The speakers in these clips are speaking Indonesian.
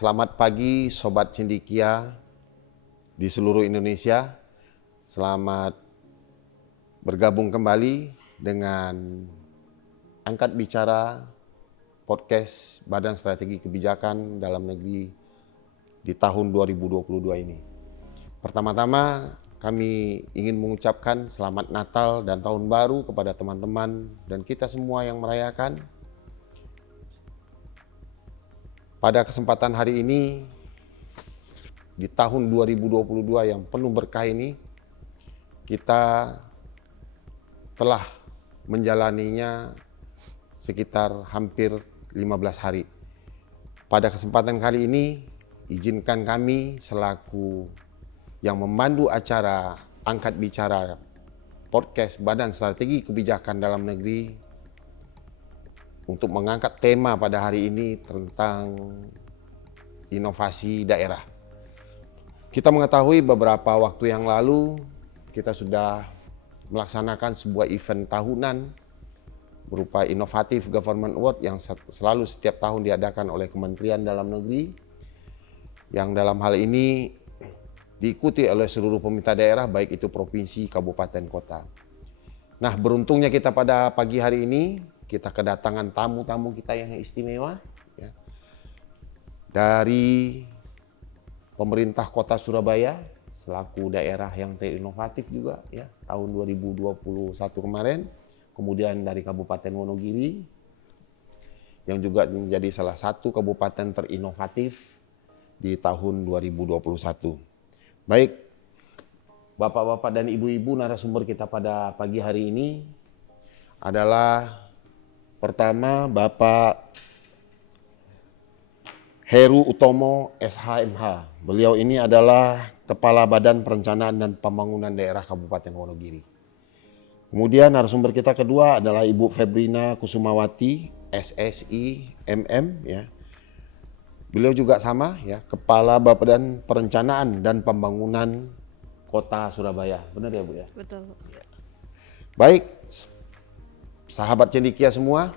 Selamat pagi Sobat Cendekia di seluruh Indonesia. Selamat bergabung kembali dengan Angkat Bicara podcast Badan Strategi Kebijakan Dalam Negeri di tahun 2022 ini. Pertama-tama kami ingin mengucapkan selamat Natal dan Tahun Baru kepada teman-teman dan kita semua yang merayakan. Pada kesempatan hari ini, di tahun 2022 yang penuh berkah ini, kita telah menjalaninya sekitar hampir 15 hari. Pada kesempatan kali ini, izinkan kami selaku yang memandu acara Angkat Bicara podcast Badan Strategi Kebijakan Dalam Negeri untuk mengangkat tema pada hari ini tentang inovasi daerah. Kita mengetahui beberapa waktu yang lalu kita sudah melaksanakan sebuah event tahunan berupa Innovative Government Award yang selalu setiap tahun diadakan oleh Kementerian Dalam Negeri, yang dalam hal ini diikuti oleh seluruh pemerintah daerah baik itu provinsi, kabupaten, kota. Nah, beruntungnya kita pada pagi hari ini kita kedatangan tamu-tamu kita yang istimewa ya, dari pemerintah Kota Surabaya selaku daerah yang terinovatif juga ya tahun 2021 kemarin, kemudian dari Kabupaten Wonogiri yang juga menjadi salah satu kabupaten terinovatif di tahun 2021. Baik, Bapak-bapak dan Ibu-ibu, narasumber kita pada pagi hari ini adalah pertama, Bapak Heru Utomo SHMH. Beliau ini adalah Kepala Badan Perencanaan dan Pembangunan Daerah Kabupaten Wonogiri. Kemudian narasumber kita kedua adalah Ibu Febrina Kusumawati SSI MM ya. Beliau juga sama ya, Kepala Badan Perencanaan dan Pembangunan Kota Surabaya. Benar ya Bu ya? Betul. Baik, sahabat cendekia semua,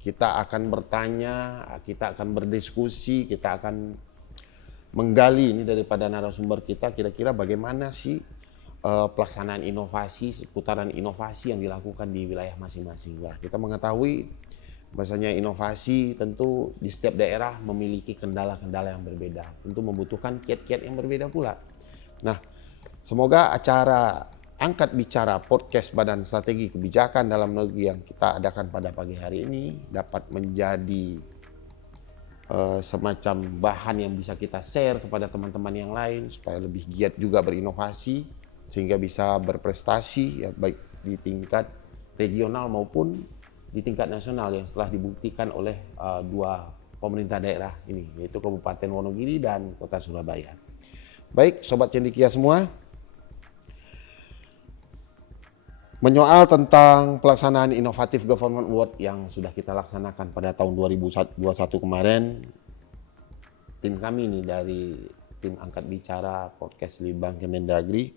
kita akan bertanya, kita akan berdiskusi, kita akan menggali ini daripada narasumber kita, kira-kira bagaimana sih pelaksanaan inovasi, seputaran inovasi yang dilakukan di wilayah masing-masing. Nah, kita mengetahui bahwasanya inovasi tentu di setiap daerah memiliki kendala-kendala yang berbeda, tentu membutuhkan kiat-kiat yang berbeda pula. Nah, semoga acara Angkat Bicara podcast Badan Strategi Kebijakan Dalam Negeri yang kita adakan pada pagi hari ini dapat menjadi semacam bahan yang bisa kita share kepada teman-teman yang lain supaya lebih giat juga berinovasi sehingga bisa berprestasi ya, baik di tingkat regional maupun di tingkat nasional yang telah dibuktikan oleh dua pemerintah daerah ini, yaitu Kabupaten Wonogiri dan Kota Surabaya. Baik, Sobat Cendekia semua, menyoal tentang pelaksanaan Innovative Government Award yang sudah kita laksanakan pada tahun 2021 kemarin, tim kami ini dari tim Angkat Bicara Podcast Litbang Kemendagri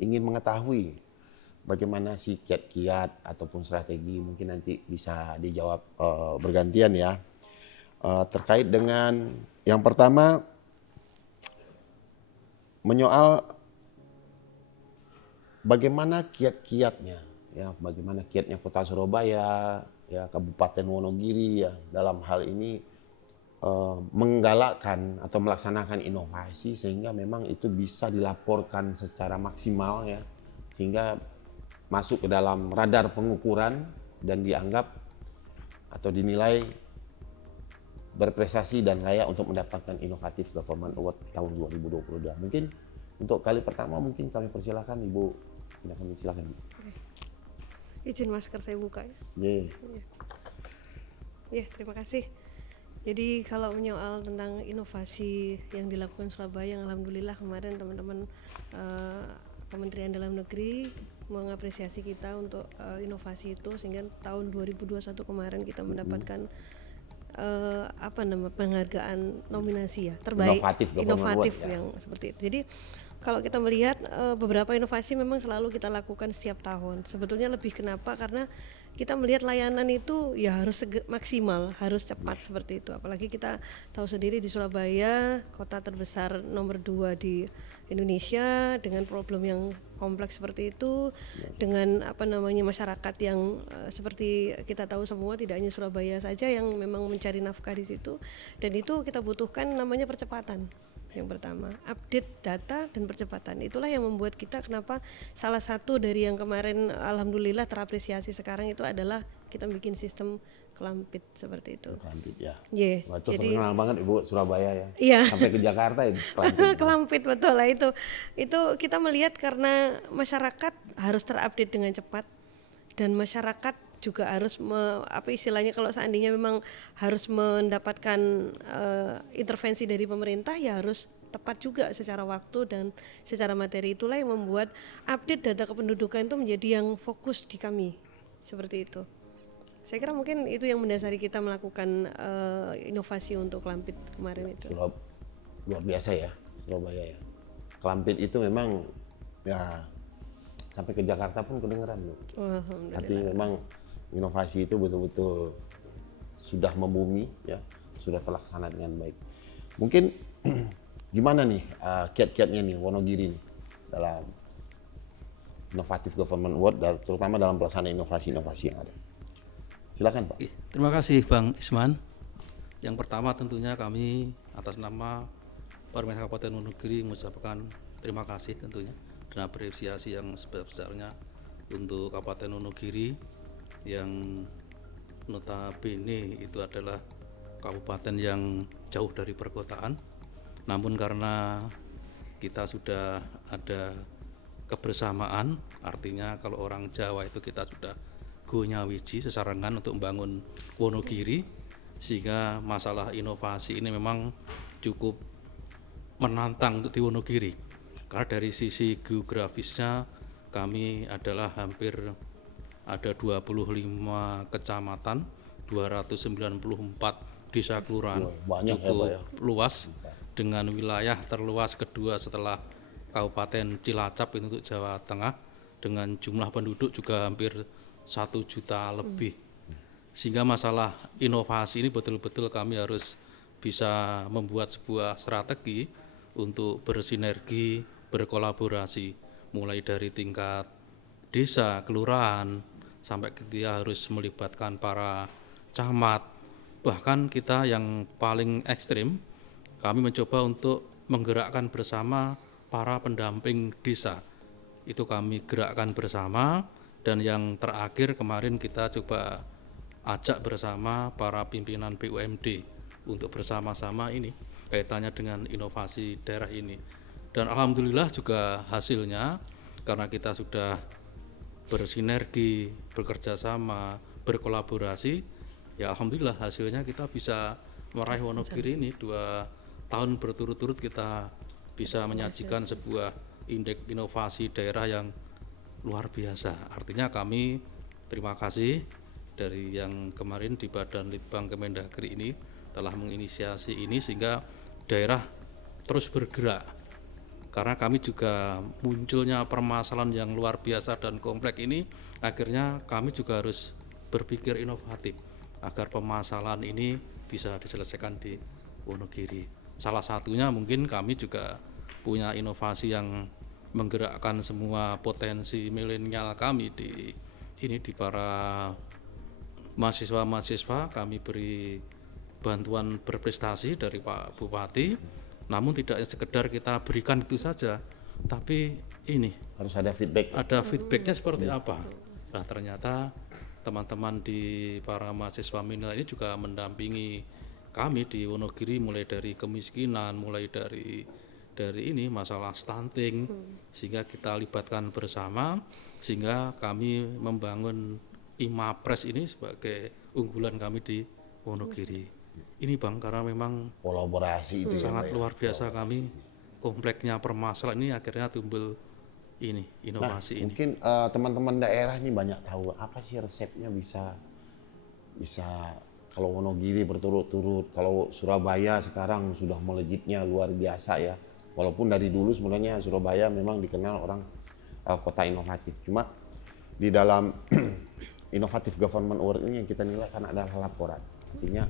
ingin mengetahui bagaimana sih kiat-kiat ataupun strategi, mungkin nanti bisa dijawab bergantian ya, terkait dengan yang pertama menyoal bagaimana kiat-kiatnya, ya, bagaimana kiatnya Kota Surabaya, ya, Kabupaten Wonogiri, ya, dalam hal ini menggalakkan atau melaksanakan inovasi sehingga memang itu bisa dilaporkan secara maksimal, ya, sehingga masuk ke dalam radar pengukuran dan dianggap atau dinilai berprestasi dan layak untuk mendapatkan Innovative Government Award tahun 2022. Mungkin untuk kali pertama mungkin kami persilakan Ibu. Silakan. Izin masker saya buka ya. Ya, terima kasih. Jadi kalau menyoal tentang inovasi yang dilakukan Surabaya, alhamdulillah kemarin teman-teman Kementerian Dalam Negeri mengapresiasi kita untuk inovasi itu sehingga tahun 2021 kemarin kita mendapatkan penghargaan nominasi ya terbaik inovatif ya. Yang seperti itu. Jadi kalau kita melihat beberapa inovasi memang selalu kita lakukan setiap tahun. Sebetulnya lebih kenapa? Karena kita melihat layanan itu ya harus maksimal, harus cepat seperti itu. Apalagi kita tahu sendiri di Surabaya, kota terbesar nomor 2 di Indonesia, dengan problem yang kompleks seperti itu, dengan masyarakat yang seperti kita tahu semua, tidak hanya Surabaya saja yang memang mencari nafkah di situ, dan itu kita butuhkan namanya percepatan. Yang pertama, update data dan percepatan. Itulah yang membuat kita kenapa salah satu dari yang kemarin alhamdulillah terapresiasi sekarang itu adalah kita bikin sistem Kelampit seperti itu. Kelampit ya. Yeah. Wah, itu terkenal banget Ibu Surabaya ya. Iya. Sampai ke Jakarta itu Kelampit. Kelampit betul lah itu. Itu kita melihat karena masyarakat harus terupdate dengan cepat, dan masyarakat juga harus istilahnya kalau seandainya memang harus mendapatkan intervensi dari pemerintah ya harus tepat juga secara waktu dan secara materi. Itulah yang membuat update data kependudukan itu menjadi yang fokus di kami seperti itu. Saya kira mungkin itu yang mendasari kita melakukan inovasi untuk Kelampit kemarin itu. Luar biasa ya Surabaya ya. Kelampit itu memang ya sampai ke Jakarta pun kedengeran loh. Artinya memang inovasi itu betul-betul sudah membumi ya, sudah terlaksana dengan baik. Mungkin gimana nih kiat-kiatnya nih Wonogiri nih dalam Innovative Government Award, terutama dalam pelaksanaan inovasi-inovasi yang ada. Silakan Pak. Terima kasih Bang Isman. Yang pertama tentunya kami atas nama Pemerintah Kabupaten Wonogiri mengucapkan terima kasih tentunya dan apresiasi yang sebesar-besarnya untuk Kabupaten Wonogiri yang notabene itu adalah kabupaten yang jauh dari perkotaan. Namun karena kita sudah ada kebersamaan, artinya kalau orang Jawa itu kita sudah gonya wiji sesarangan untuk membangun Wonogiri, sehingga masalah inovasi ini memang cukup menantang untuk di Wonogiri. Karena dari sisi geografisnya kami adalah hampir ada 25 kecamatan, 294 desa kelurahan, cukup luas, dengan wilayah terluas kedua setelah Kabupaten Cilacap ini untuk Jawa Tengah, dengan jumlah penduduk juga hampir 1 juta lebih. Sehingga masalah inovasi ini betul-betul kami harus bisa membuat sebuah strategi untuk bersinergi, berkolaborasi, mulai dari tingkat desa, kelurahan, sampai kita harus melibatkan para camat. Bahkan kita yang paling ekstrim, kami mencoba untuk menggerakkan bersama para pendamping desa. Itu kami gerakkan bersama, dan yang terakhir kemarin kita coba ajak bersama para pimpinan BUMD untuk bersama-sama ini kaitannya dengan inovasi daerah ini. Dan alhamdulillah juga hasilnya, karena kita sudah bersinergi, bekerja sama, berkolaborasi, ya alhamdulillah hasilnya kita bisa meraih Wonogiri ini 2 tahun berturut-turut kita bisa menyajikan sebuah indeks inovasi daerah yang luar biasa. Artinya kami terima kasih dari yang kemarin di Badan Litbang Kemendagri ini telah menginisiasi ini sehingga daerah terus bergerak. Karena kami juga munculnya permasalahan yang luar biasa dan kompleks ini, akhirnya kami juga harus berpikir inovatif agar permasalahan ini bisa diselesaikan di Wonogiri. Salah satunya mungkin kami juga punya inovasi yang menggerakkan semua potensi milenial kami di para mahasiswa-mahasiswa. Kami beri bantuan berprestasi dari Pak Bupati. Namun tidak sekedar kita berikan itu saja, tapi ini harus ada feedback. Ada feedbacknya seperti apa? Nah ternyata teman-teman di para mahasiswa milenial ini juga mendampingi kami di Wonogiri, mulai dari kemiskinan, mulai dari ini masalah stunting, sehingga kita libatkan bersama, sehingga kami membangun IMAPRES ini sebagai unggulan kami di Wonogiri. Ini Bang, karena memang kolaborasi itu sangat luar biasa kami, kompleksnya permasalahan ini akhirnya timbul ini inovasi ini. Mungkin teman-teman daerah ini banyak tahu apa sih resepnya bisa kalau Wonogiri berturut-turut, kalau Surabaya sekarang sudah melejitnya luar biasa ya. Walaupun dari dulu sebenarnya Surabaya memang dikenal orang kota inovatif. Cuma di dalam Innovative Government Award ini yang kita nilai kan adalah laporan. Artinya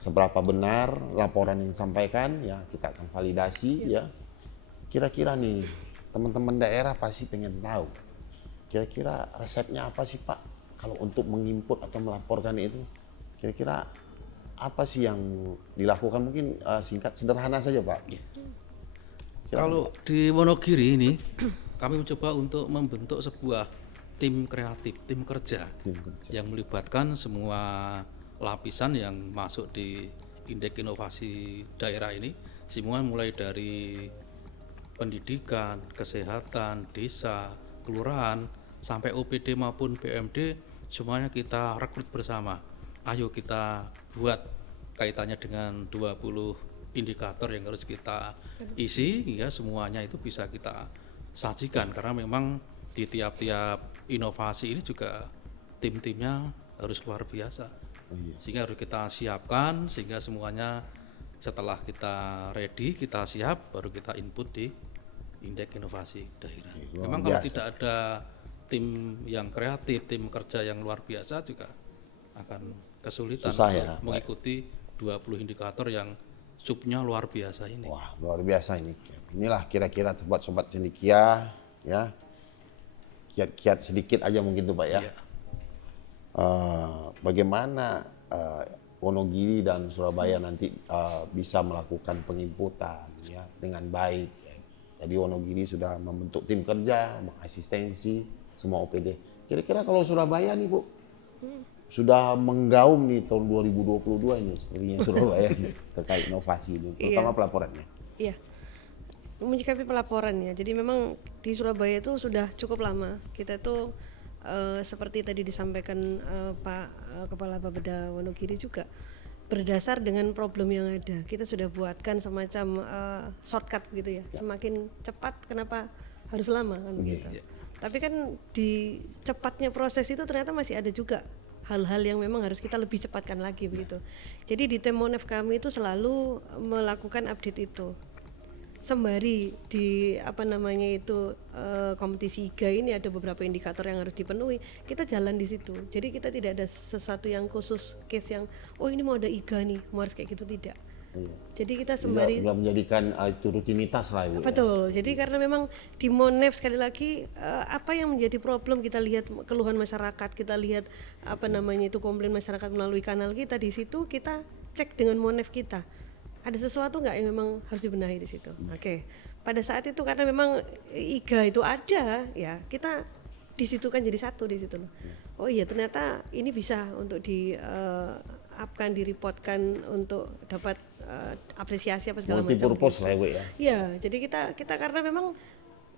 seberapa benar laporan yang disampaikan, ya kita akan validasi ya. Kira-kira nih teman-teman daerah pasti pengen tahu. Kira-kira resepnya apa sih Pak? Kalau untuk menginput atau melaporkan itu, kira-kira apa sih yang dilakukan? Mungkin singkat sederhana saja Pak. Silakan. Kalau di Wonogiri ini kami mencoba untuk membentuk sebuah tim kreatif, tim kerja yang melibatkan semua lapisan yang masuk di indeks inovasi daerah ini, semua mulai dari pendidikan, kesehatan, desa, kelurahan, sampai OPD maupun BMD, semuanya kita rekrut bersama. Ayo kita buat kaitannya dengan 20 indikator yang harus kita isi, hingga semuanya itu bisa kita sajikan, karena memang di tiap-tiap inovasi ini juga tim-timnya harus luar biasa, sehingga harus kita siapkan, sehingga semuanya setelah kita ready, kita siap, baru kita input di indeks inovasi daerah. Memang kalau tidak ada tim yang kreatif, tim kerja yang luar biasa juga akan kesulitan untuk mengikuti 20 indikator yang subnya luar biasa ini. Wah, luar biasa ini. Inilah kira-kira sobat-sobat cendekia ya. Kiat-kiat sedikit aja mungkin tuh Pak ya. Bagaimana Wonogiri dan Surabaya nanti bisa melakukan penginputan ya dengan baik. Ya. Jadi Wonogiri sudah membentuk tim kerja, mengasistensi semua OPD. Kira-kira kalau Surabaya nih Bu, sudah menggaum nih tahun 2022 ini sepertinya Surabaya terkait inovasi ini, terutama pelaporannya. Iya, menyikapi pelaporannya. Jadi memang di Surabaya itu sudah cukup lama. Kita itu seperti tadi disampaikan Pak Kepala Bapeda Wonogiri juga, berdasar dengan problem yang ada. Kita sudah buatkan semacam shortcut gitu ya. Semakin cepat kenapa harus lama kan gitu. Tapi kan di cepatnya proses itu ternyata masih ada juga hal-hal yang memang harus kita lebih cepatkan lagi begitu. Jadi di tim Monef kami itu selalu melakukan update itu. Sembari di kompetisi IGA ini ada beberapa indikator yang harus dipenuhi, kita jalan di situ. Jadi kita tidak ada sesuatu yang khusus case yang ini mau ada IGA nih, mau harus kayak gitu, tidak. Jadi kita sembari sudah menjadikan itu rutinitas lah Ibu. Betul. Ya? Jadi karena memang di Monef sekali lagi apa yang menjadi problem, kita lihat keluhan masyarakat, kita lihat itu komplain masyarakat melalui kanal kita, di situ kita cek dengan Monef kita. Ada sesuatu nggak yang memang harus dibenahi di situ. Oke. Pada saat itu karena memang IGA itu ada, ya kita di situ kan jadi satu di situ loh. Oh iya, ternyata ini bisa untuk di-reportkan untuk dapat apresiasi apa segala macam. Multi-purpose lah ya. Iya, jadi kita karena memang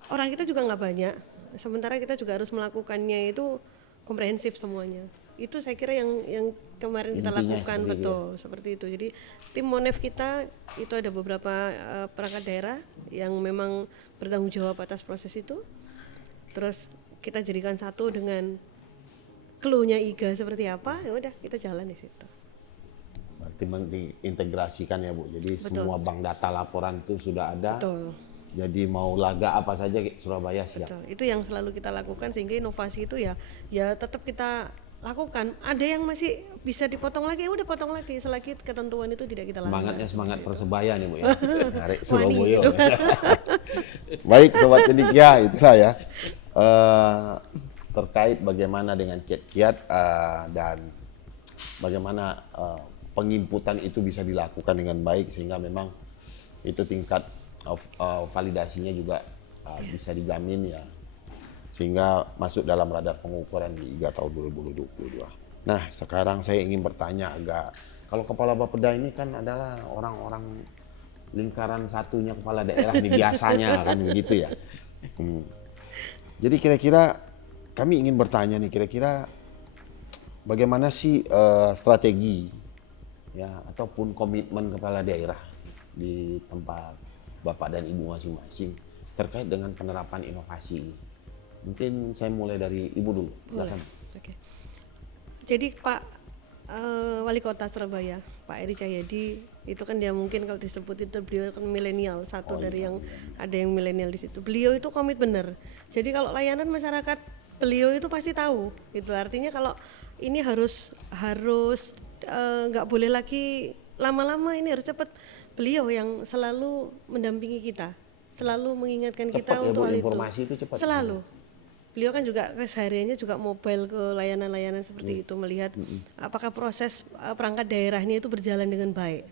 orang kita juga nggak banyak, sementara kita juga harus melakukannya itu komprehensif semuanya. Itu saya kira yang kemarin kita lakukan, betul seperti itu. Jadi tim Monef kita itu ada beberapa perangkat daerah yang memang bertanggung jawab atas proses itu. Terus kita jadikan satu dengan clue-nya IGA seperti apa, ya udah kita jalan di situ. Berarti diintegrasikan ya Bu. Jadi semua bank data laporan itu sudah ada. Betul. Jadi mau laga apa saja Surabaya siap. Betul. Itu yang selalu kita lakukan, sehingga inovasi itu ya tetap kita lakukan. Ada yang masih bisa dipotong lagi, ya udah potong lagi selagi ketentuan itu tidak kita lakukan. Semangat Persebaya nih Bu ya. Narik Surabaya. Baik sobat cendekia, itulah ya. Terkait bagaimana dengan kiat-kiat dan bagaimana penginputan itu bisa dilakukan dengan baik, sehingga memang itu tingkat validasinya juga bisa dijamin ya, sehingga masuk dalam radar pengukuran di IGA tahun 2022. Nah sekarang saya ingin bertanya kalau Kepala Bapeda ini kan adalah orang-orang lingkaran satunya kepala daerah nih biasanya kan begitu ya. Jadi kira-kira kami ingin bertanya nih, kira-kira bagaimana sih strategi ya ataupun komitmen kepala daerah di tempat Bapak dan Ibu masing-masing terkait dengan penerapan inovasi ini? Mungkin saya mulai dari Ibu dulu. Silakan. Oke. Jadi Pak Wali Kota Surabaya, Pak Eri Cahyadi, itu kan dia mungkin kalau disebut itu beliau kan milenial, satu dari yang ada yang milenial di situ. Beliau itu komit benar. Jadi kalau layanan masyarakat beliau itu pasti tahu. Itu artinya kalau ini harus nggak boleh lagi lama-lama, ini harus cepat. Beliau yang selalu mendampingi kita, selalu mengingatkan Cepat kita ya, untuk Bu, hal itu. informasi itu cepat. Selalu. Beliau kan juga kesehariannya juga mobile ke layanan-layanan seperti itu, melihat apakah proses perangkat daerahnya itu berjalan dengan baik.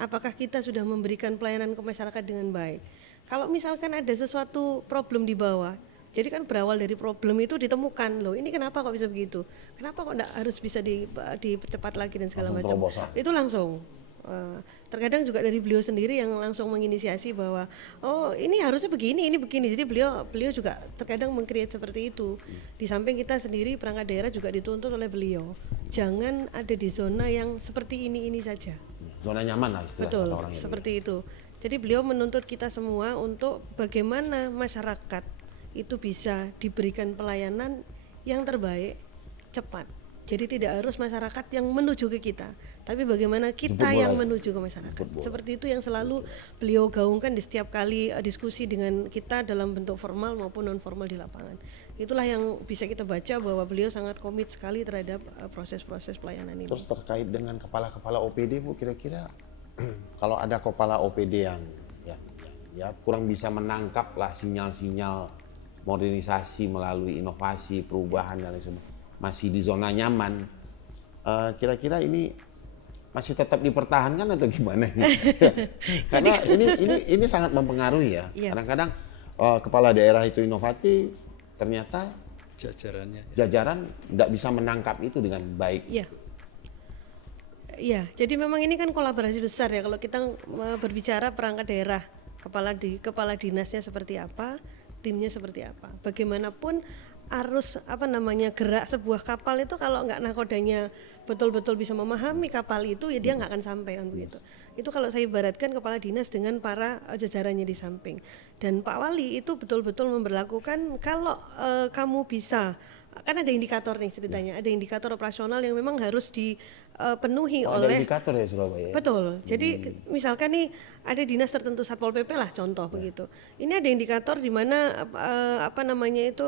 Apakah kita sudah memberikan pelayanan ke masyarakat dengan baik. Kalau misalkan ada sesuatu problem di bawah, jadi kan berawal dari problem itu ditemukan, loh ini kenapa kok bisa begitu, kenapa kok enggak harus bisa dipercepat lagi dan segala macam. Itu langsung. Terkadang juga dari beliau sendiri yang langsung menginisiasi bahwa oh ini harusnya begini, ini begini. Jadi beliau juga terkadang meng-create seperti itu. Di samping kita sendiri perangkat daerah juga dituntut oleh beliau, jangan ada di zona yang seperti ini saja. Zona nyaman lah istilah Betul, kata orang itu. seperti itu. Jadi beliau menuntut kita semua untuk bagaimana masyarakat itu bisa diberikan pelayanan yang terbaik, cepat. Jadi tidak harus masyarakat yang menuju ke kita, tapi bagaimana kita yang menuju ke masyarakat. Seperti itu yang selalu beliau gaungkan di setiap kali diskusi dengan kita dalam bentuk formal maupun non formal di lapangan. Itulah yang bisa kita baca bahwa beliau sangat komit sekali terhadap proses-proses pelayanan ini. Terus terkait dengan kepala-kepala OPD, Bu, kira-kira kalau ada kepala OPD yang ya kurang bisa menangkap lah sinyal-sinyal modernisasi melalui inovasi, perubahan dan lain sebagainya, masih di zona nyaman, kira-kira ini masih tetap dipertahankan atau gimana? Karena ini sangat mempengaruhi ya. Kadang-kadang kepala daerah itu inovatif, ternyata jajaran tidak bisa menangkap itu dengan baik. Iya, jadi memang ini kan kolaborasi besar ya kalau kita berbicara perangkat daerah, kepala dinasnya seperti apa, timnya seperti apa. Bagaimanapun arus gerak sebuah kapal itu kalau nggak nakodanya betul-betul bisa memahami kapal itu, ya dia nggak akan sampai kan begitu. Itu kalau saya ibaratkan kepala dinas dengan para jajarannya di samping. Dan Pak Wali itu betul-betul memberlakukan kalau kamu bisa, kan ada indikator nih ceritanya, ada indikator operasional yang memang harus dipenuhi oleh. Ada indikator ya Surabaya. Betul. Jadi misalkan nih ada dinas tertentu Satpol PP lah contoh begitu. Ini ada indikator di mana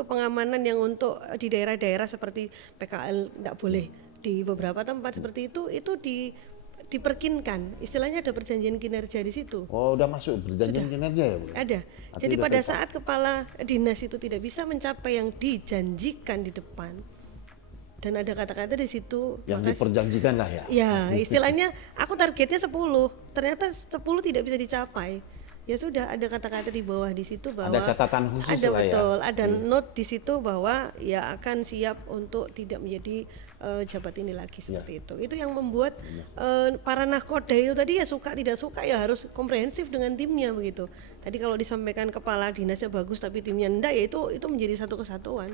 pengamanan yang untuk di daerah-daerah seperti PKL tidak boleh di beberapa tempat seperti itu diperkinkan. Istilahnya ada perjanjian kinerja di situ. Oh, udah masuk perjanjian kinerja ya, Bu? Ada. Jadi pada saat kepala dinas itu tidak bisa mencapai yang dijanjikan di depan, dan ada kata-kata di situ yang diperjanjikan lah ya. Ya, istilahnya aku targetnya 10, ternyata 10 tidak bisa dicapai. Ya sudah, ada kata-kata di bawah di situ bahwa ada catatan khusus ada lah betul, ya. ada note di situ bahwa ya akan siap untuk tidak menjadi jabat ini lagi seperti itu. Itu yang membuat para nahkoda itu tadi ya suka tidak suka ya harus komprehensif dengan timnya begitu. Tadi kalau disampaikan kepala dinasnya bagus tapi timnya enggak, ya itu menjadi satu kesatuan.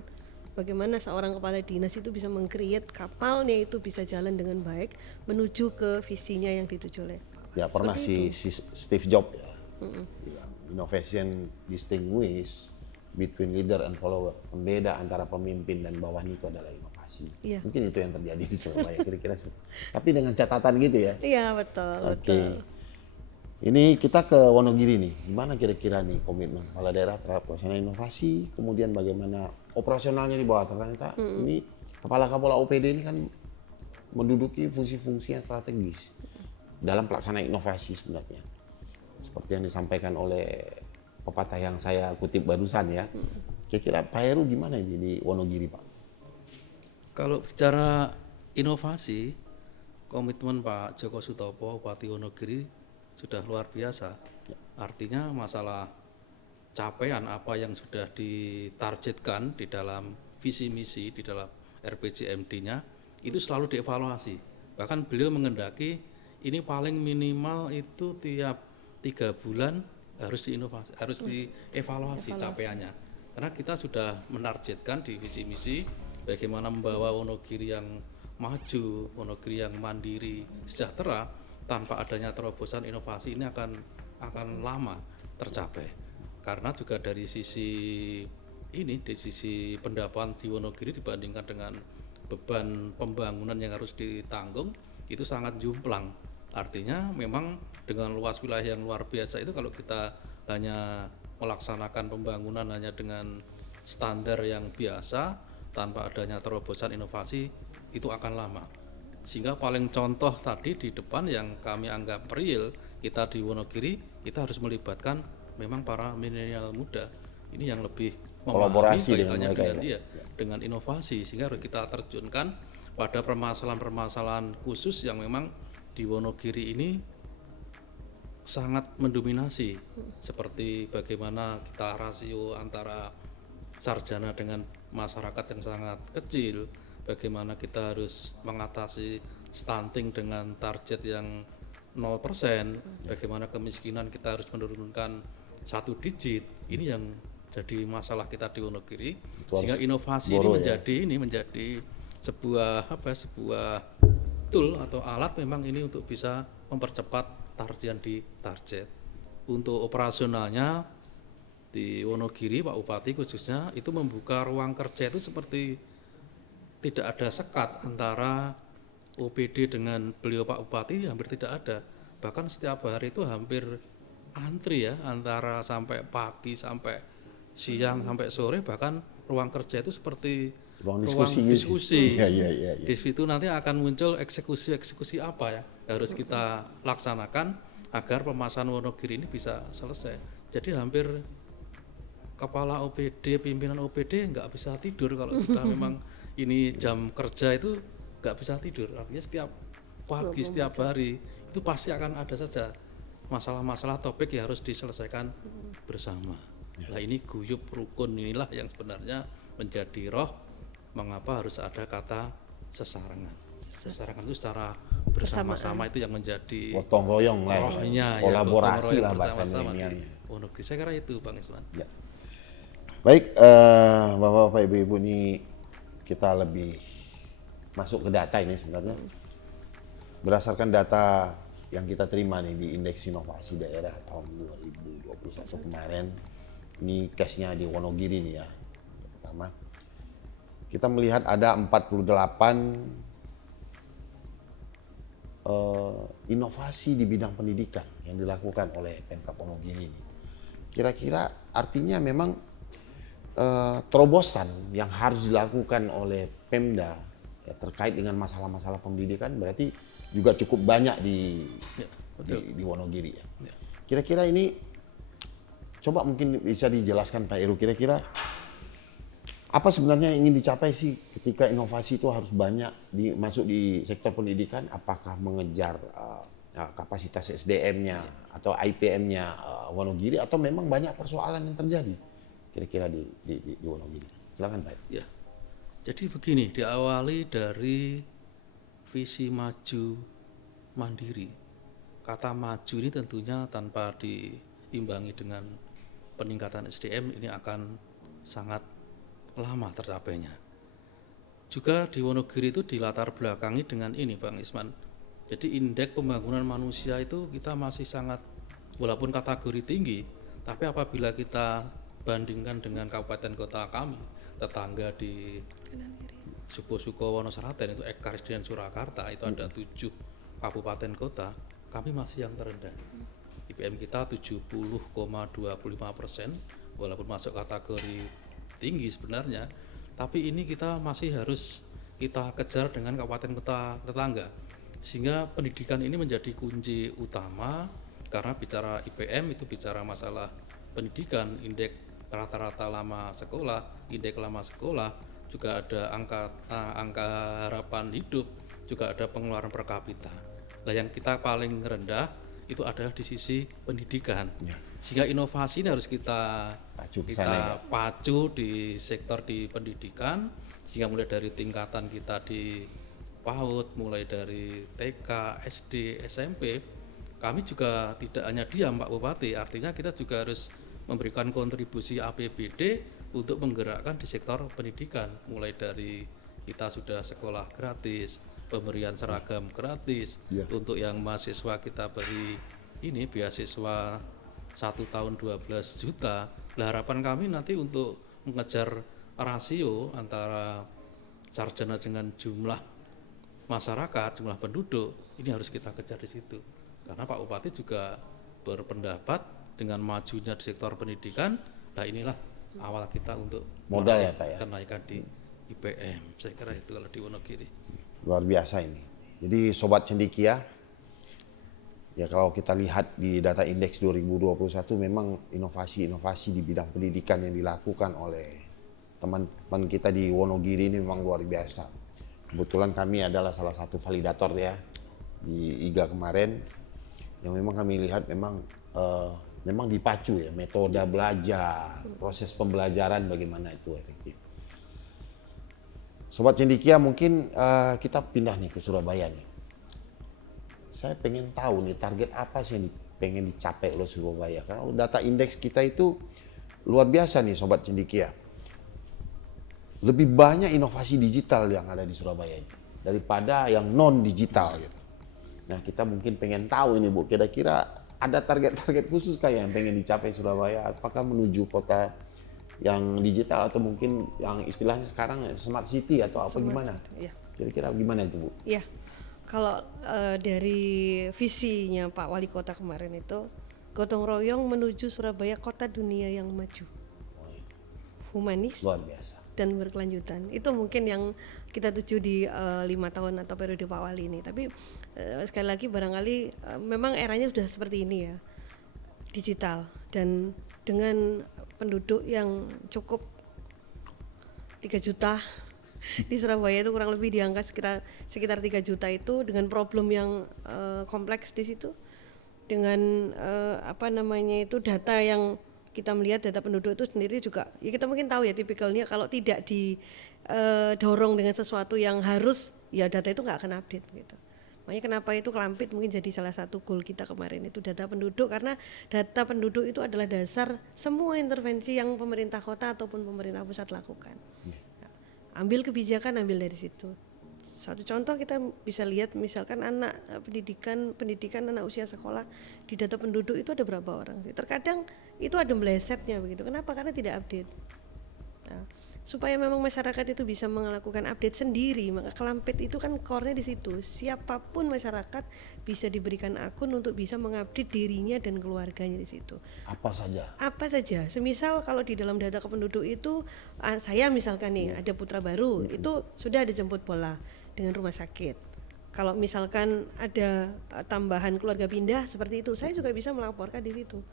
Bagaimana seorang kepala dinas itu bisa meng-create kapalnya itu bisa jalan dengan baik menuju ke visinya yang dituju oleh Ya pernah si Steve Jobs ya. Innovation distinguish between leader and follower. Pembeda antara pemimpin dan bawahan itu adalah inovasi. Mungkin itu yang terjadi di Surabaya kira-kira seperti. Tapi dengan catatan gitu ya. Iya betul. Oke. Ini kita ke Wonogiri nih. Gimana kira-kira nih komitmen kepala daerah terhadap pelaksanaan inovasi, kemudian bagaimana operasionalnya di bawah. Ternyata ini kepala-kepala OPD ini kan menduduki fungsi-fungsi yang strategis dalam pelaksanaan inovasi sebenarnya. Seperti yang disampaikan oleh pepatah yang saya kutip barusan ya. Kira-kira Pak Heru gimana ini di Wonogiri, Pak? Kalau bicara inovasi, komitmen Pak Joko Sutopo, Bupati Wonogiri sudah luar biasa. Artinya masalah capaian apa yang sudah ditargetkan di dalam visi misi, di dalam RPJMD-nya, itu selalu dievaluasi. Bahkan beliau mengendaki ini paling minimal itu tiap 3 bulan harus dievaluasi capaiannya. Karena kita sudah menargetkan di visi misi bagaimana membawa Wonogiri yang maju, Wonogiri yang mandiri, sejahtera, tanpa adanya terobosan inovasi ini akan lama tercapai. Karena juga dari sisi pendapat di Wonogiri dibandingkan dengan beban pembangunan yang harus ditanggung itu sangat jumplang. Artinya memang dengan luas wilayah yang luar biasa itu kalau kita hanya melaksanakan pembangunan hanya dengan standar yang biasa, tanpa adanya terobosan inovasi itu akan lama. Sehingga paling contoh tadi di depan yang kami anggap real, kita di Wonogiri, kita harus melibatkan memang para milenial muda. Ini yang lebih memahami Kolaborasi dengan kaitannya mereka dengan ya, dengan inovasi, sehingga harus kita terjunkan pada permasalahan-permasalahan khusus yang memang di Wonogiri ini sangat mendominasi, seperti bagaimana kita rasio antara sarjana dengan masyarakat yang sangat kecil, bagaimana kita harus mengatasi stunting dengan target yang 0%, bagaimana kemiskinan kita harus menurunkan 1 digit. Ini yang jadi masalah kita di Wonogiri, sehingga inovasi ini menjadi sebuah tool atau alat memang ini untuk bisa mempercepat target di target. Untuk operasionalnya di Wonogiri, Pak Bupati khususnya itu membuka ruang kerja itu seperti tidak ada sekat antara OPD dengan beliau Pak Bupati, hampir tidak ada. Bahkan setiap hari itu hampir antri ya, antara sampai pagi sampai siang sampai sore, bahkan ruang kerja itu seperti ruang diskusi. Ya. Di situ nanti akan muncul eksekusi apa ya harus kita laksanakan agar pemasaran Wonogiri ini bisa selesai. Jadi hampir kepala OPD, pimpinan OPD nggak bisa tidur kalau sudah memang ini jam kerja itu nggak bisa tidur. Artinya setiap pagi, setiap hari itu pasti akan ada saja masalah-masalah topik yang harus diselesaikan bersama. Nah ini guyup rukun inilah yang sebenarnya menjadi roh mengapa harus ada kata sesarengan. Sesarengan itu secara bersama-sama itu yang menjadi gotong royong lah, rohnya, kolaborasi ya, lah bersama-sama bahasa di Wonogiri. Saya kira itu Bang Isman. Ya. Baik, Bapak-Bapak, Ibu-Ibu, ini kita lebih masuk ke data ini sebenarnya. Berdasarkan data yang kita terima nih di Indeks Inovasi Daerah tahun 2021 kemarin, ini case-nya di Wonogiri nih ya. Pertama, kita melihat ada 48 inovasi di bidang pendidikan yang dilakukan oleh Pemkab Wonogiri ini. Kira-kira artinya memang terobosan yang harus dilakukan oleh Pemda ya, terkait dengan masalah-masalah pendidikan berarti juga cukup banyak di Wonogiri ya. Kira-kira ini coba mungkin bisa dijelaskan Pak Heru, kira-kira apa sebenarnya yang ingin dicapai sih ketika inovasi itu harus banyak masuk di sektor pendidikan? Apakah mengejar kapasitas SDM-nya atau IPM-nya Wonogiri, atau memang banyak persoalan yang terjadi kira-kira di Wonogiri? Silakan Pak. Ya, jadi begini, diawali dari visi maju mandiri. Kata maju ini tentunya tanpa diimbangi dengan peningkatan SDM ini akan sangat lama tercapainya. Juga di Wonogiri itu dilatar belakangi dengan ini Bang Isman. Jadi indeks pembangunan manusia itu kita masih sangat, walaupun kategori tinggi, tapi apabila kita bandingkan dengan kabupaten kota kami, tetangga di Suko Wonoseraten itu Ekarisdian Surakarta itu ada 7 kabupaten kota, kami masih yang terendah. IPM kita 70,25%, walaupun masuk kategori tinggi sebenarnya, tapi ini kita masih harus kita kejar dengan kabupaten kota tetangga, sehingga pendidikan ini menjadi kunci utama. Karena bicara IPM itu bicara masalah pendidikan, indeks rata-rata lama sekolah, indeks lama sekolah, juga ada angka harapan hidup, juga ada pengeluaran per kapita. Nah yang kita paling rendah itu adalah di sisi pendidikan. Sehingga inovasi ini harus kita pacu di sektor di pendidikan, sehingga mulai dari tingkatan kita di PAUD, mulai dari TK, SD, SMP, kami juga tidak hanya diam Pak Bupati, artinya kita juga harus memberikan kontribusi APBD untuk menggerakkan di sektor pendidikan, mulai dari kita sudah sekolah gratis, pemberian seragam gratis, untuk yang mahasiswa kita beri ini beasiswa 1 tahun 12 juta. Nah, harapan kami nanti untuk mengejar rasio antara sarjana dengan jumlah masyarakat, jumlah penduduk, ini harus kita kejar di situ. Karena Pak Bupati juga berpendapat dengan majunya di sektor pendidikan, nah inilah awal kita untuk modal ya Pak ya, kenaikan di IPM. Saya kira itu kalau di Wonogiri. Luar biasa ini. Jadi Sobat Cendekia, ya kalau kita lihat di data indeks 2021 memang inovasi-inovasi di bidang pendidikan yang dilakukan oleh teman-teman kita di Wonogiri ini memang luar biasa. Kebetulan kami adalah salah satu validator ya di IGA kemarin, yang memang kami lihat memang dipacu ya metode belajar, proses pembelajaran bagaimana itu efektif. Sobat Cendekia, mungkin kita pindah nih ke Surabaya nih. Saya pengen tahu nih target apa sih yang pengen dicapai oleh Surabaya. Karena data indeks kita itu luar biasa nih Sobat Cendekia. Lebih banyak inovasi digital yang ada di Surabaya ini daripada yang non digital gitu. Nah kita mungkin pengen tahu ini Bu, kira-kira ada target-target khusus kayak yang pengen dicapai Surabaya? Apakah menuju kota yang digital atau mungkin yang istilahnya sekarang smart city atau apa gimana? Ya. Kira-kira gimana itu Bu? Ya, kalau dari visinya Pak Wali Kota kemarin itu gotong royong menuju Surabaya kota dunia yang maju, humanis, Luar biasa. dan berkelanjutan. Itu mungkin yang kita tuju di 5 tahun atau periode Pak Wali ini. Tapi sekali lagi barangkali memang eranya sudah seperti ini ya, digital, dan dengan penduduk yang cukup 3 juta di Surabaya itu kurang lebih di angka sekitar 3 juta itu, dengan problem yang kompleks di situ, dengan data yang kita melihat, data penduduk itu sendiri juga ya kita mungkin tahu ya tipikalnya kalau tidak didorong dengan sesuatu yang harus, ya data itu nggak akan update gitu. Makanya kenapa itu Klampit mungkin jadi salah satu goal kita kemarin itu data penduduk, karena data penduduk itu adalah dasar semua intervensi yang pemerintah kota ataupun pemerintah pusat lakukan. Ambil kebijakan, ambil dari situ. Satu contoh kita bisa lihat misalkan anak pendidikan anak usia sekolah di data penduduk itu ada berapa orang sih? Terkadang itu ada melesetnya begitu. Kenapa? Karena tidak update. Nah, supaya memang masyarakat itu bisa melakukan update sendiri, maka Klampit itu kan core-nya di situ. Siapapun masyarakat bisa diberikan akun untuk bisa mengupdate dirinya dan keluarganya di situ. Apa saja? Apa saja. Semisal kalau di dalam data kependuduk itu saya misalkan nih ada putra baru, itu sudah ada jemput bola dengan rumah sakit. Kalau misalkan ada tambahan keluarga pindah seperti itu, saya juga bisa melaporkan di situ,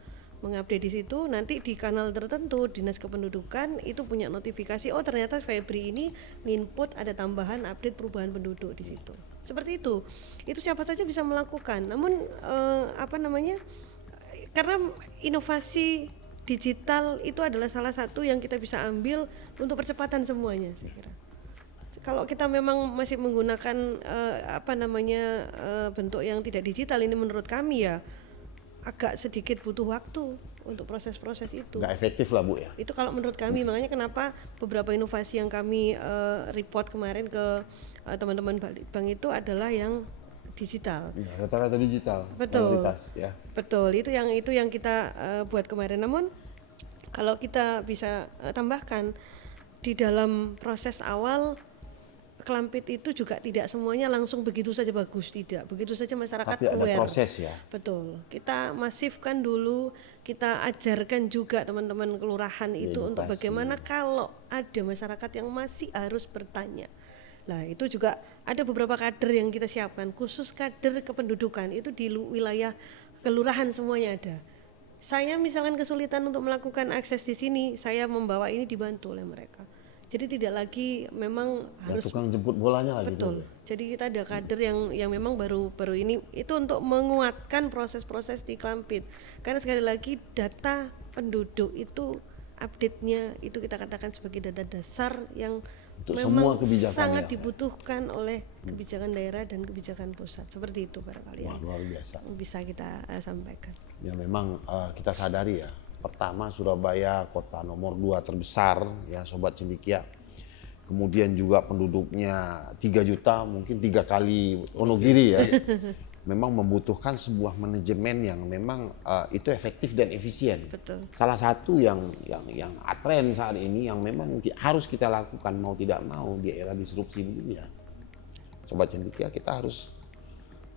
mengupdate di situ. Nanti di kanal tertentu Dinas Kependudukan itu punya notifikasi, oh ternyata Febri ini nginput ada tambahan update perubahan penduduk di situ. Seperti itu siapa saja bisa melakukan. Namun karena inovasi digital itu adalah salah satu yang kita bisa ambil untuk percepatan semuanya, saya kira. Kalau kita memang masih menggunakan bentuk yang tidak digital, ini menurut kami ya agak sedikit butuh waktu untuk proses-proses itu. Nggak efektif lah Bu ya. Itu kalau menurut kami, makanya kenapa beberapa inovasi yang kami report kemarin ke teman-teman bank itu adalah yang digital. Ya, rata-rata digital. Betul. Ya. Betul. Itu yang kita buat kemarin. Namun kalau kita bisa tambahkan di dalam proses awal, Klampit itu juga tidak semuanya langsung begitu saja bagus, tidak. Begitu saja masyarakat Tapi aware. ada proses ya. Betul. Kita masifkan dulu, kita ajarkan juga teman-teman kelurahan itu untuk bagaimana kalau ada masyarakat yang masih harus bertanya. Nah, itu juga ada beberapa kader yang kita siapkan, khusus kader kependudukan itu di wilayah kelurahan semuanya ada. Saya misalkan kesulitan untuk melakukan akses di sini, saya membawa ini dibantu oleh mereka. Jadi tidak lagi memang harus tukang jemput bolanya lah. betul. Gitu. Jadi kita ada kader yang memang baru ini itu untuk menguatkan proses-proses di Klampit. Karena sekali lagi data penduduk itu update-nya itu kita katakan sebagai data dasar yang untuk memang semua sangat ya. dibutuhkan oleh kebijakan daerah dan kebijakan pusat. Seperti itu barangkali yang luar biasa. bisa kita sampaikan. Ya memang kita sadari ya. Pertama, Surabaya kota nomor 2 terbesar ya Sobat Cendekia. Kemudian juga penduduknya 3 juta, mungkin 3 kali Wonogiri ya. Memang membutuhkan sebuah manajemen yang memang itu efektif dan efisien. Betul. Salah satu yang tren saat ini yang memang harus kita lakukan mau tidak mau di era disrupsi begini ya. Sobat Cendekia, kita harus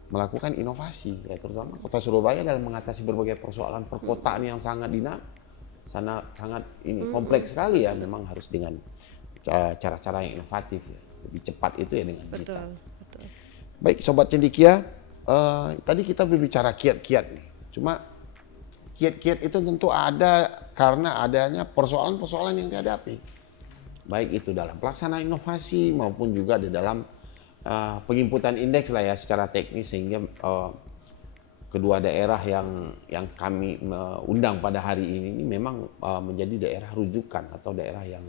melakukan inovasi ya, terutama kota Surabaya dalam mengatasi berbagai persoalan perkotaan yang sangat kompleks sekali ya. Memang harus dengan cara-cara yang inovatif ya. Lebih cepat itu ya dengan kita. Betul. Baik Sobat Cendikia, tadi kita berbicara kiat-kiat nih. Cuma kiat-kiat itu tentu ada karena adanya persoalan-persoalan yang dihadapi. Baik itu dalam pelaksanaan inovasi maupun juga di dalam penginputan indeks lah ya secara teknis, sehingga kedua daerah yang kami undang pada hari ini memang menjadi daerah rujukan atau daerah yang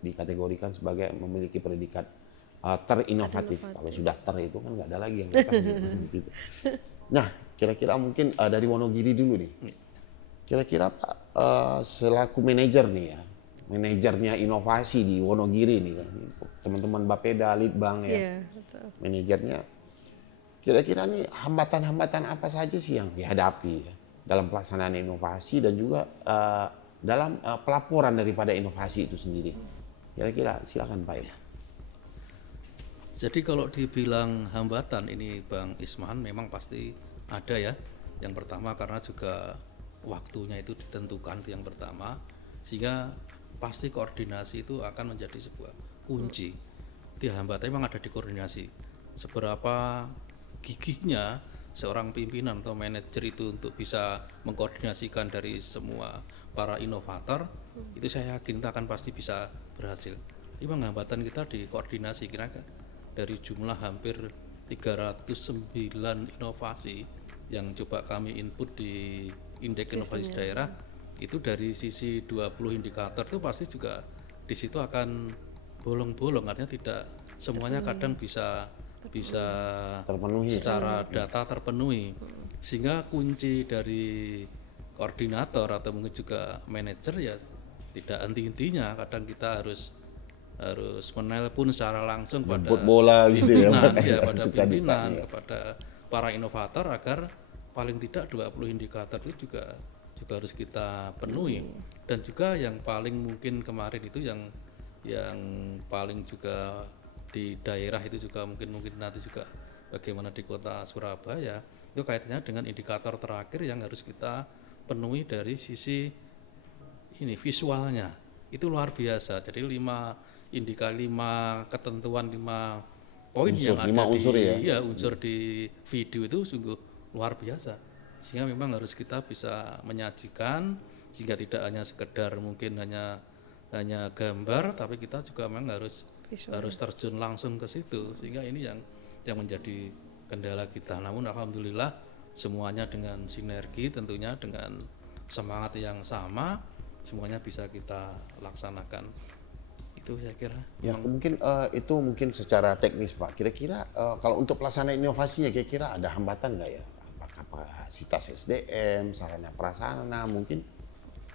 dikategorikan sebagai memiliki predikat terinovatif. Kalau sudah itu kan nggak ada lagi yang gitu. Nah, kira-kira mungkin dari Wonogiri dulu nih. Kira-kira Pak selaku manajer nih ya, manajernya inovasi di Wonogiri nih kan, teman-teman Bapeda, Litbang ya, Iya, betul. manajernya. Kira-kira nih hambatan-hambatan apa saja sih yang dihadapi ya, dalam pelaksanaan inovasi dan juga dalam pelaporan daripada inovasi itu sendiri. Kira-kira silakan Pak ya. Jadi kalau dibilang hambatan ini Bang Isman memang pasti ada ya. Yang pertama karena juga waktunya itu ditentukan, itu yang pertama, sehingga pasti koordinasi itu akan menjadi sebuah kunci. Itu hambatannya memang ada di koordinasi. Seberapa gigihnya seorang pimpinan atau manajer itu untuk bisa mengkoordinasikan dari semua para inovator, itu saya yakin kita akan pasti bisa berhasil. Ini memang hambatan kita di koordinasi, kira-kira dari jumlah hampir 309 inovasi yang coba kami input di indeks inovasi daerah, itu dari sisi 20 indikator itu pasti juga di situ akan bolong-bolong, artinya tidak semuanya kadang bisa Terpenuhi secara data terpenuhi, sehingga kunci dari koordinator atau mungkin juga manajer ya tidak henti-hentinya, kadang kita harus menelpon secara langsung pada bola gitu ya, pimpinan, Pak. ya, pada Suka pimpinan, dipanggil. kepada para inovator agar paling tidak 20 indikator itu juga harus kita penuhi. Dan juga yang paling mungkin kemarin itu yang paling juga di daerah itu juga mungkin nanti juga bagaimana di kota Surabaya, itu kaitannya dengan indikator terakhir yang harus kita penuhi dari sisi ini visualnya. Itu luar biasa. Jadi 5 ketentuan, 5 poin Unsur, yang ada 5 unsur di ya? unsur di video itu sungguh luar biasa. Sehingga memang harus kita bisa menyajikan, sehingga tidak hanya sekedar mungkin hanya gambar, tapi kita juga memang harus terjun langsung ke situ, sehingga ini yang menjadi kendala kita. Namun alhamdulillah semuanya dengan sinergi, tentunya dengan semangat yang sama, semuanya bisa kita laksanakan. Itu saya kira. Ya mungkin itu mungkin secara teknis Pak. Kira-kira kalau untuk pelaksanaan inovasinya kira-kira ada hambatan nggak ya? Apakah kapasitas SDM, sarana prasarana, mungkin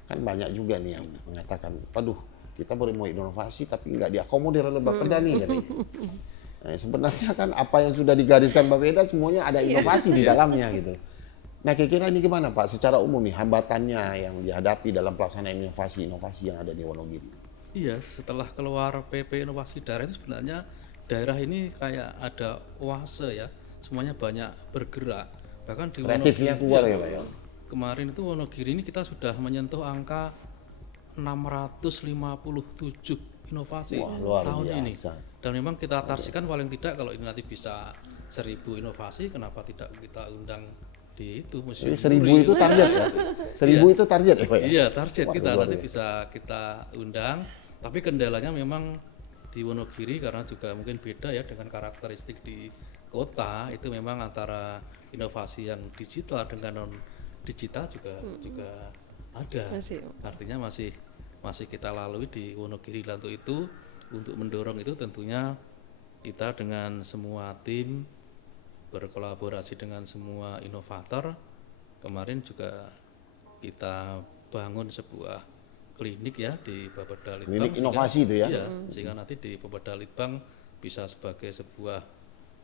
kan banyak juga nih yang mengatakan, waduh kita baru mau inovasi tapi nggak diakomodir oleh Bapeda nih katanya. Nah, sebenarnya kan apa yang sudah digariskan Bapeda semuanya ada inovasi di dalamnya gitu. Nah kira-kira ini gimana Pak secara umum nih hambatannya yang dihadapi dalam pelaksanaan inovasi yang ada di Wonogiri? Iya, setelah keluar PP Inovasi Daerah itu sebenarnya daerah ini kayak ada oase ya, semuanya banyak bergerak. Bahkan di Kreatifnya keluar ya Pak ya? Kemarin itu Wonogiri ini kita sudah menyentuh angka 657 inovasi tahun biasa. ini. Dan memang kita targetkan paling tidak kalau ini nanti bisa 1000 inovasi, kenapa tidak kita undang di itu museum. Jadi 1000 itu target ya? 1000 itu target ya Pak ya? Iya, target kita luar nanti biasa. bisa kita undang. Tapi kendalanya memang di Wonogiri karena juga mungkin beda ya dengan karakteristik di kota, itu memang antara inovasi yang digital dengan non digital juga ada. Artinya masih kita lalui di Wonogiri. Untuk itu, untuk mendorong itu tentunya kita dengan semua tim berkolaborasi dengan semua inovator. Kemarin juga kita bangun sebuah klinik ya di Bapeda Litbang. Klinik inovasi itu ya? Iya, sehingga nanti di Bapeda Litbang bisa sebagai sebuah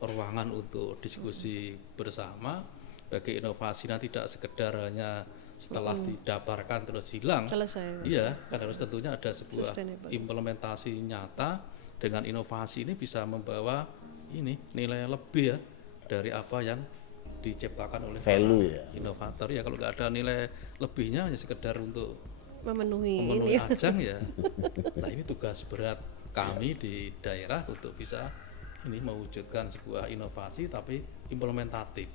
ruangan untuk diskusi bersama bagi inovasi nanti tidak sekedar hanya setelah didaftarkan terus hilang. Selesai. Iya, kan harus tentunya ada sebuah implementasi nyata dengan inovasi ini bisa membawa ini nilai lebih ya dari apa yang diciptakan oleh value ya. Inovator. Ya kalau nggak ada nilai lebihnya hanya sekedar untuk memenuhi ajang ya. Nah ini tugas berat kami di daerah untuk bisa ini mewujudkan sebuah inovasi tapi implementatif.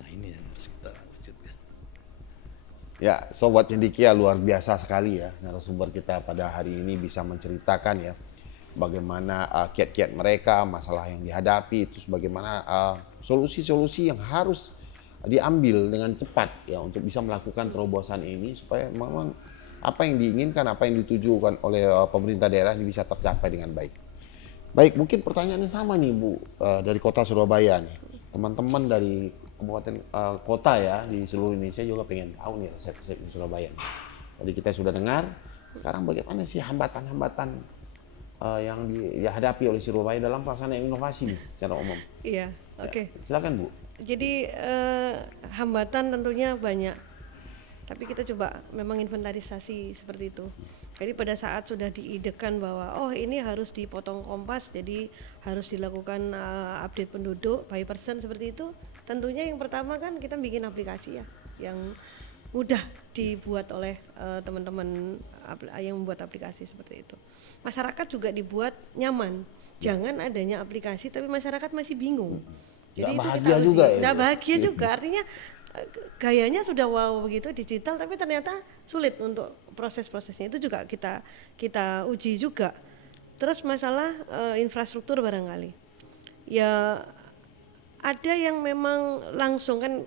Nah ini yang harus kita wujudkan. Ya, Sobat Cendekia, luar biasa sekali ya narasumber kita pada hari ini bisa menceritakan ya bagaimana kiat-kiat mereka, masalah yang dihadapi, itu bagaimana solusi-solusi yang harus diambil dengan cepat ya untuk bisa melakukan terobosan ini supaya memang apa yang diinginkan, apa yang ditujukan oleh pemerintah daerah ini bisa tercapai dengan baik. Baik, mungkin pertanyaannya sama nih Bu, dari Kota Surabaya nih. Teman-teman dari kabupaten kota ya di seluruh Indonesia juga pengen tahu nih resep-resep di Surabaya. Jadi kita sudah dengar, sekarang bagaimana sih hambatan-hambatan yang dihadapi oleh Surabaya dalam pelaksanaan inovasi nih secara umum? Iya, oke. Silakan Bu. Jadi hambatan tentunya banyak, tapi kita coba memang inventarisasi seperti itu. Jadi pada saat sudah diidekan bahwa oh ini harus dipotong kompas, jadi harus dilakukan update penduduk by person seperti itu. Tentunya yang pertama kan kita bikin aplikasi ya, yang mudah dibuat oleh teman-teman yang membuat aplikasi seperti itu. Masyarakat juga dibuat nyaman. Jangan adanya aplikasi tapi masyarakat masih bingung. Jadi Nggak itu bahagia kita juga ya, nggak Bu? bahagia juga, artinya gayanya sudah wow begitu digital tapi ternyata sulit untuk proses-prosesnya, itu juga kita uji juga. Terus masalah infrastruktur barangkali ya ada yang memang langsung kan,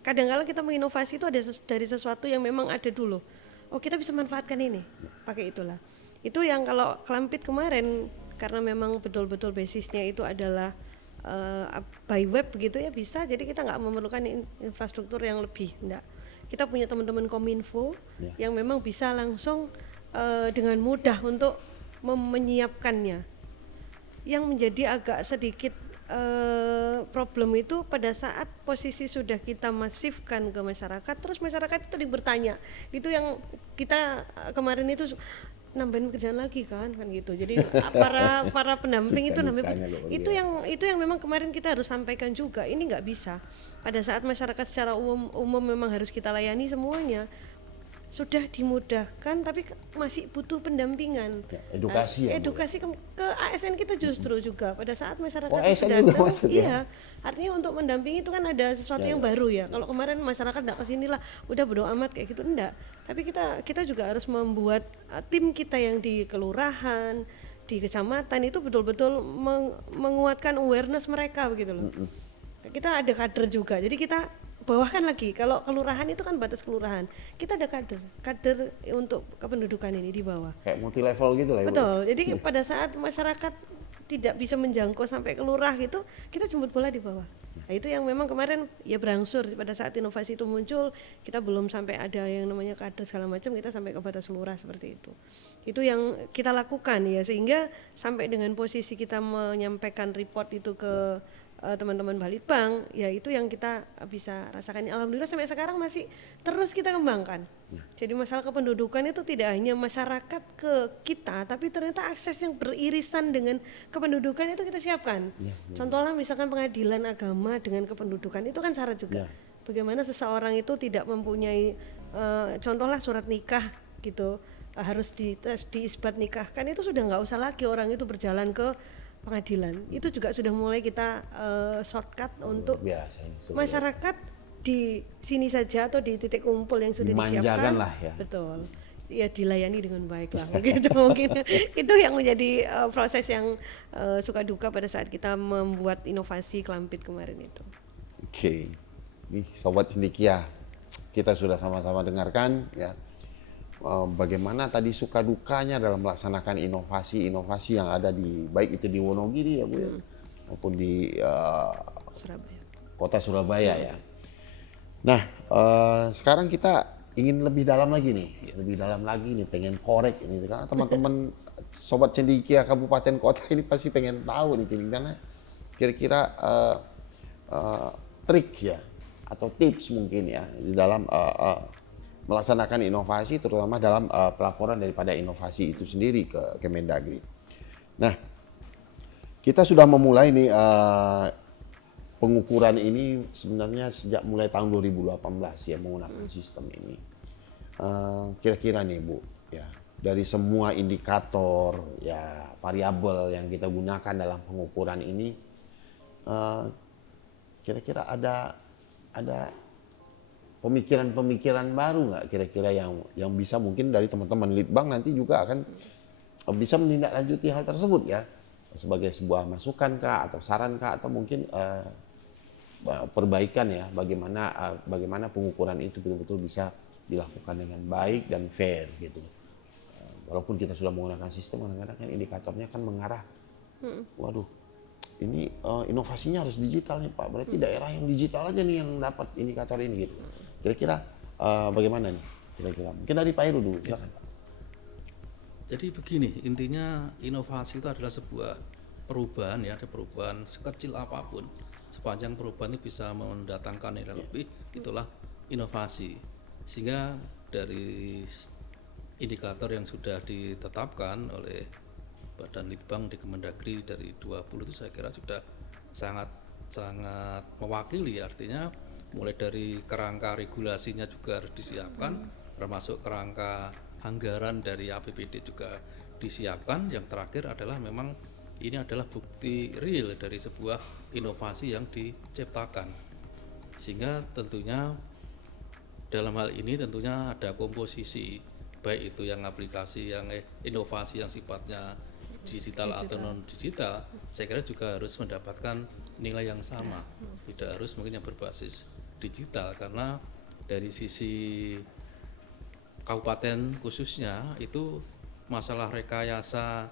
kadang-kadang kita menginovasi itu ada dari sesuatu yang memang ada dulu, oh kita bisa manfaatkan ini pakai itulah. Itu yang kalau Klampit kemarin karena memang betul-betul basisnya itu adalah by web begitu ya bisa, jadi kita nggak memerlukan infrastruktur yang lebih, enggak. Kita punya teman-teman Kominfo yang memang bisa langsung dengan mudah untuk menyiapkannya. Yang menjadi agak sedikit problem itu pada saat posisi sudah kita masifkan ke masyarakat, terus masyarakat itu bertanya, itu yang kita kemarin itu nambahin kerjaan lagi kan gitu. Jadi para pendamping itu itu yang memang kemarin kita harus sampaikan juga, ini nggak bisa pada saat masyarakat secara umum memang harus kita layani semuanya. Sudah dimudahkan tapi masih butuh pendampingan, edukasi ya, edukasi ke ASN kita justru juga pada saat masyarakat ASN datang, juga maksudnya? iya, artinya untuk mendampingi itu kan ada sesuatu yang baru ya. Kalau kemarin masyarakat nggak kesini lah udah bodo amat kayak gitu, enggak, tapi kita juga harus membuat tim kita yang di kelurahan, di kecamatan itu betul-betul menguatkan awareness mereka begitu loh. Kita ada kader juga, jadi kita bawahkan lagi. Kalau kelurahan itu kan batas kelurahan, kita ada kader untuk kependudukan ini di bawah. Kayak multi level gitu lah. Betul. Jadi pada saat masyarakat tidak bisa menjangkau sampai ke lurah gitu, kita jemput bola di bawah. Nah, itu yang memang kemarin ya berangsur pada saat inovasi itu muncul, kita belum sampai ada yang namanya kader segala macam, kita sampai ke batas lurah seperti itu. Itu yang kita lakukan ya, sehingga sampai dengan posisi kita menyampaikan report itu ke teman-teman Balitbang, ya itu yang kita bisa rasakan. Alhamdulillah sampai sekarang masih terus kita kembangkan. Jadi masalah kependudukan itu tidak hanya masyarakat ke kita, tapi ternyata akses yang beririsan dengan kependudukan itu kita siapkan. Contohnya misalkan pengadilan agama dengan kependudukan itu kan syarat juga. Bagaimana seseorang itu tidak mempunyai contohlah surat nikah gitu, harus diisbat nikahkan, itu sudah nggak usah lagi orang itu berjalan ke pengadilan. Itu juga sudah mulai kita shortcut untuk masyarakat di sini saja atau di titik kumpul yang sudah disiapkan lah ya. Betul ya, dilayani dengan baik lah gitu. Mungkin itu yang menjadi proses yang suka duka pada saat kita membuat inovasi Klampit kemarin itu. Oke, nih Sobat Cendekia, kita sudah sama-sama dengarkan ya bagaimana tadi suka dukanya dalam melaksanakan inovasi yang ada di baik itu di Wonogiri ya Bu ya, maupun di Surabaya. Kota Surabaya ya. Nah sekarang kita ingin lebih dalam lagi nih, pengen korek ini karena teman-teman Sobat Cendekia kabupaten kota ini pasti pengen tahu nih karena kira-kira trik ya atau tips mungkin ya di dalam melaksanakan inovasi, terutama dalam pelaporan daripada inovasi itu sendiri ke Kemendagri. Nah, kita sudah memulai nih pengukuran ini sebenarnya sejak mulai tahun 2018 ya menggunakan sistem ini. Kira-kira nih Bu, ya dari semua indikator ya variabel yang kita gunakan dalam pengukuran ini, kira-kira ada pemikiran-pemikiran baru nggak kira-kira yang bisa mungkin dari teman-teman Litbang nanti juga akan bisa menindaklanjuti hal tersebut ya, sebagai sebuah masukan kah atau saran kah atau mungkin perbaikan ya, bagaimana pengukuran itu betul-betul bisa dilakukan dengan baik dan fair gitu. Walaupun kita sudah menggunakan sistem, kadang-kadang kan indikatornya kan mengarah, waduh ini inovasinya harus digital nih Pak, berarti daerah yang digital aja nih yang dapat indikator ini gitu. Kira-kira bagaimana nih? Kira-kira mungkin dari Pak Heru dulu, silakan Pak. Jadi begini, intinya inovasi itu adalah sebuah perubahan ya, ada perubahan sekecil apapun. Sepanjang perubahan itu bisa mendatangkan nilai lebih, itulah inovasi. Sehingga dari indikator yang sudah ditetapkan oleh Badan Litbang di Kemendagri dari 20 itu saya kira sudah sangat mewakili, artinya mulai dari kerangka regulasinya juga harus disiapkan, termasuk kerangka anggaran dari APBD juga disiapkan. Yang terakhir adalah memang ini adalah bukti real dari sebuah inovasi yang diciptakan. Sehingga tentunya dalam hal ini tentunya ada komposisi, baik itu yang aplikasi yang inovasi yang sifatnya digital atau non digital, saya kira juga harus mendapatkan nilai yang sama, tidak harus mungkin yang berbasis digital, karena dari sisi kabupaten khususnya itu masalah rekayasa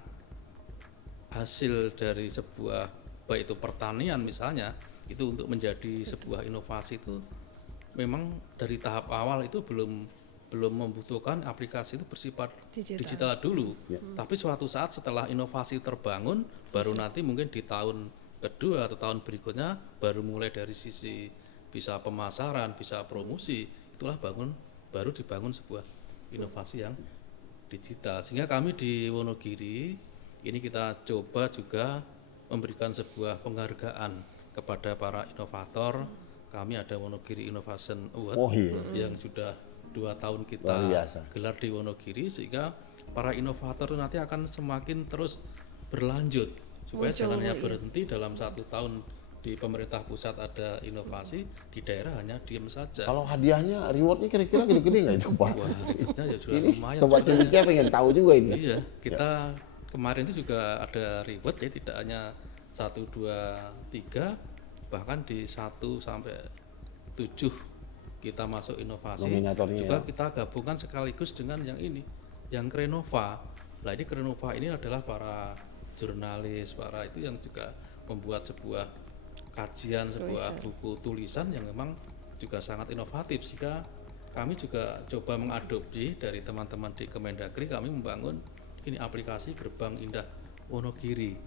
hasil dari sebuah baik itu pertanian misalnya, itu untuk menjadi sebuah inovasi itu memang dari tahap awal itu belum membutuhkan aplikasi itu bersifat digital dulu. Tapi suatu saat setelah inovasi terbangun, baru nanti mungkin di tahun kedua atau tahun berikutnya baru mulai dari sisi bisa pemasaran, bisa promosi, itulah baru dibangun sebuah inovasi yang digital. Sehingga kami di Wonogiri ini kita coba juga memberikan sebuah penghargaan kepada para inovator. Kami ada Wonogiri Innovation Award yang sudah 2 tahun kita gelar di Wonogiri, sehingga para inovator nanti akan semakin terus berlanjut supaya jangan hanya berhenti dalam 1 tahun di pemerintah pusat ada inovasi, di daerah hanya diem saja. Kalau hadiahnya, rewardnya kira-kira gede-gede nggak itu Pak? Wah, rewardnya ya sudah ini lumayan. Sobat Cendekia pengen tahu juga ini. Iya, kita kemarin itu juga ada reward ya, tidak hanya 1, 2, 3, bahkan di 1 sampai 7 kita masuk inovasi. Nominatornya juga ya. Kita gabungkan sekaligus dengan yang ini, yang Krenova. Nah ini Krenova ini adalah para jurnalis, para itu yang juga membuat sebuah kajian, sebuah buku tulisan yang memang juga sangat inovatif. Sehingga kami juga coba mengadopsi dari teman-teman di Kemendagri, kami membangun ini aplikasi Gerbang Indah Wonogiri.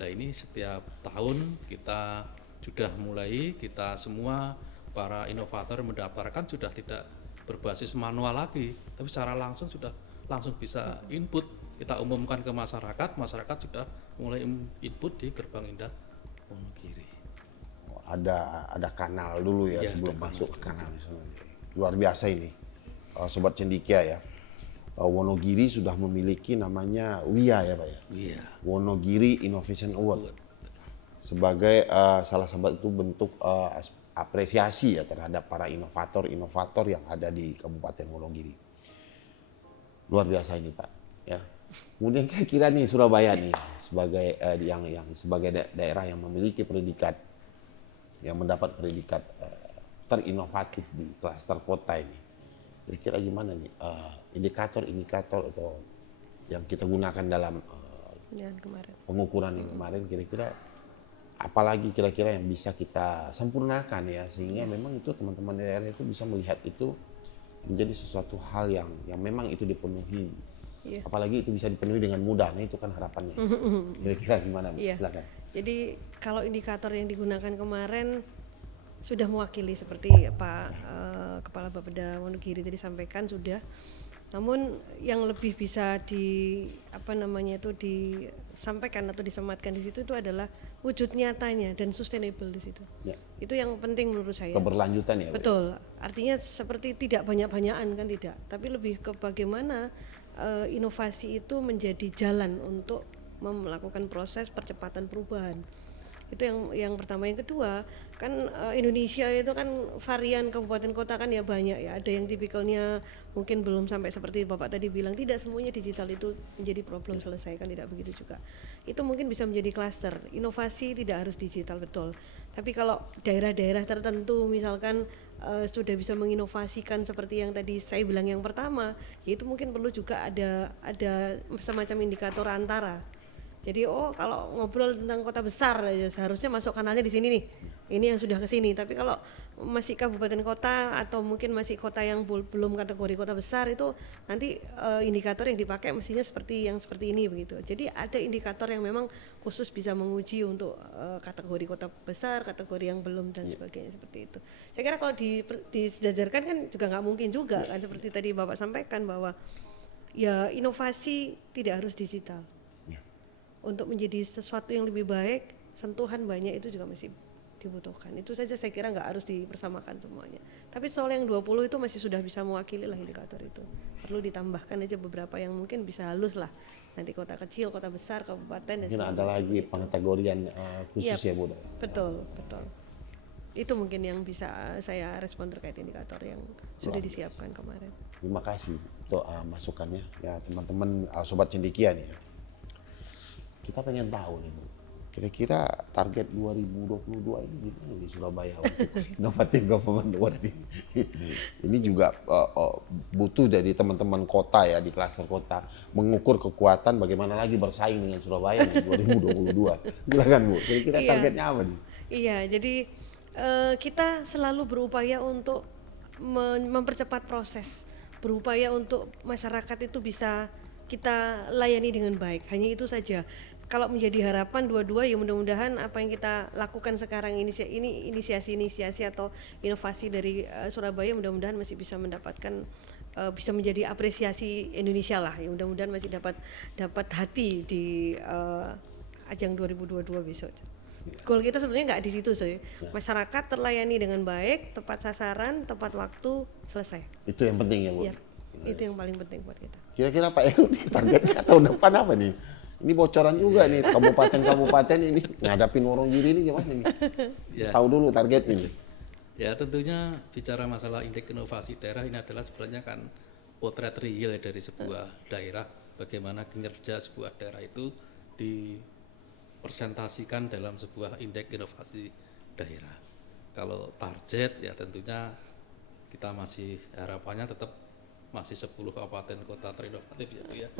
Nah ini setiap tahun kita sudah mulai, kita semua para inovator mendaftarkan sudah tidak berbasis manual lagi, tapi secara langsung sudah langsung bisa input, kita umumkan ke masyarakat, masyarakat sudah mulai input di Gerbang Indah Wonogiri. Ada kanal dulu ya, sebelum masuk ke kanal misalnya. Luar biasa ini, Sobat Cendekia ya. Wonogiri sudah memiliki namanya WIA ya Pak ya? Iya. Wonogiri Innovation Award. Sebagai salah satu bentuk apresiasi ya terhadap para inovator yang ada di Kabupaten Wonogiri. Luar biasa ini Pak ya. Kemudian kira-kira nih Surabaya nih sebagai yang sebagai daerah yang memiliki predikat, yang mendapat predikat terinovatif di klaster kota ini. Kira-kira gimana nih indikator atau yang kita gunakan dalam pengukuran yang kemarin, kira-kira apalagi kira-kira yang bisa kita sempurnakan ya, sehingga memang itu teman-teman daerah itu bisa melihat itu menjadi sesuatu hal yang memang itu dipenuhi. Apalagi itu bisa dipenuhi dengan mudah, nah itu kan harapannya. Kira-kira gimana? Silakan. Jadi kalau indikator yang digunakan kemarin sudah mewakili seperti Pak Kepala Bapeda Wonogiri tadi sampaikan sudah. Namun yang lebih bisa disampaikan atau disematkan di situ itu adalah wujud nyatanya dan sustainable di situ. Ya. Itu yang penting menurut saya. Keberlanjutan ya. Betul. Artinya seperti tidak banyak-banyakan kan tidak, tapi lebih ke bagaimana inovasi itu menjadi jalan untuk melakukan proses percepatan perubahan. Itu yang pertama. Yang kedua kan Indonesia itu kan varian kabupaten kota kan ya banyak ya, ada yang tipikalnya mungkin belum sampai seperti Bapak tadi bilang, tidak semuanya digital itu menjadi problem selesai, kan tidak begitu juga. Itu mungkin bisa menjadi klaster. Inovasi tidak harus digital, betul, tapi kalau daerah-daerah tertentu misalkan sudah bisa menginovasikan seperti yang tadi saya bilang yang pertama, yaitu mungkin perlu juga ada semacam indikator antara. Jadi kalau ngobrol tentang kota besar ya seharusnya masuk kanalnya di sini nih. Ini yang sudah ke sini. Tapi kalau masih kabupaten kota atau mungkin masih kota yang belum kategori kota besar, itu nanti indikator yang dipakai mestinya seperti ini begitu. Jadi ada indikator yang memang khusus bisa menguji untuk kategori kota besar, kategori yang belum dan sebagainya seperti itu. Saya kira kalau disejajarkan kan juga nggak mungkin juga kan, seperti tadi Bapak sampaikan bahwa ya inovasi tidak harus digital. Untuk menjadi sesuatu yang lebih baik, sentuhan banyak itu juga masih dibutuhkan. Itu saja saya kira nggak harus dipersamakan semuanya. Tapi soal yang 20 itu masih sudah bisa mewakili lah indikator itu. Perlu ditambahkan aja beberapa yang mungkin bisa halus lah. Nanti kota kecil, kota besar, kabupaten dan mungkin ada lagi pengkategorian khusus ya Bu. Betul. Itu mungkin yang bisa saya respon terkait indikator yang sudah disiapkan kemarin. Terima kasih untuk masukannya ya teman-teman sobat cendekia nih ya. Kita pengen tahu nih Bu, kira-kira target 2022 ini gimana di Surabaya untuk Innovative Government Award ini juga butuh dari teman-teman kota ya, di klaster kota mengukur kekuatan bagaimana lagi bersaing dengan Surabaya nih 2022. Silakan Bu, kira-kira targetnya apa nih? Iya, jadi kita selalu berupaya untuk mempercepat proses, berupaya untuk masyarakat itu bisa kita layani dengan baik. Hanya itu saja. Kalau menjadi harapan dua-dua ya mudah-mudahan apa yang kita lakukan sekarang ini inisiasi atau inovasi dari Surabaya mudah-mudahan masih bisa mendapatkan bisa menjadi apresiasi Indonesia lah. Ya mudah-mudahan masih dapat hati di ajang 2022 besok. Goal kita sebenarnya nggak di situ sih. Masyarakat terlayani dengan baik, tepat sasaran, tepat waktu, selesai. Itu yang penting ya Bu. Ya, itu yang paling penting buat kita. Kira-kira Pak Heru targetnya tahun depan apa nih? Ini bocoran juga nih, kabupaten-kabupaten ini ngadapin Wonogiri ini gimana nih? Tahu dulu target ini. Ya tentunya bicara masalah indeks inovasi daerah ini adalah sebenarnya kan potret real dari sebuah daerah, bagaimana kinerja sebuah daerah itu dipresentasikan dalam sebuah indeks inovasi daerah. Kalau target ya tentunya kita masih harapannya tetap masih 10 kabupaten kota terinovatif ya Bu ya.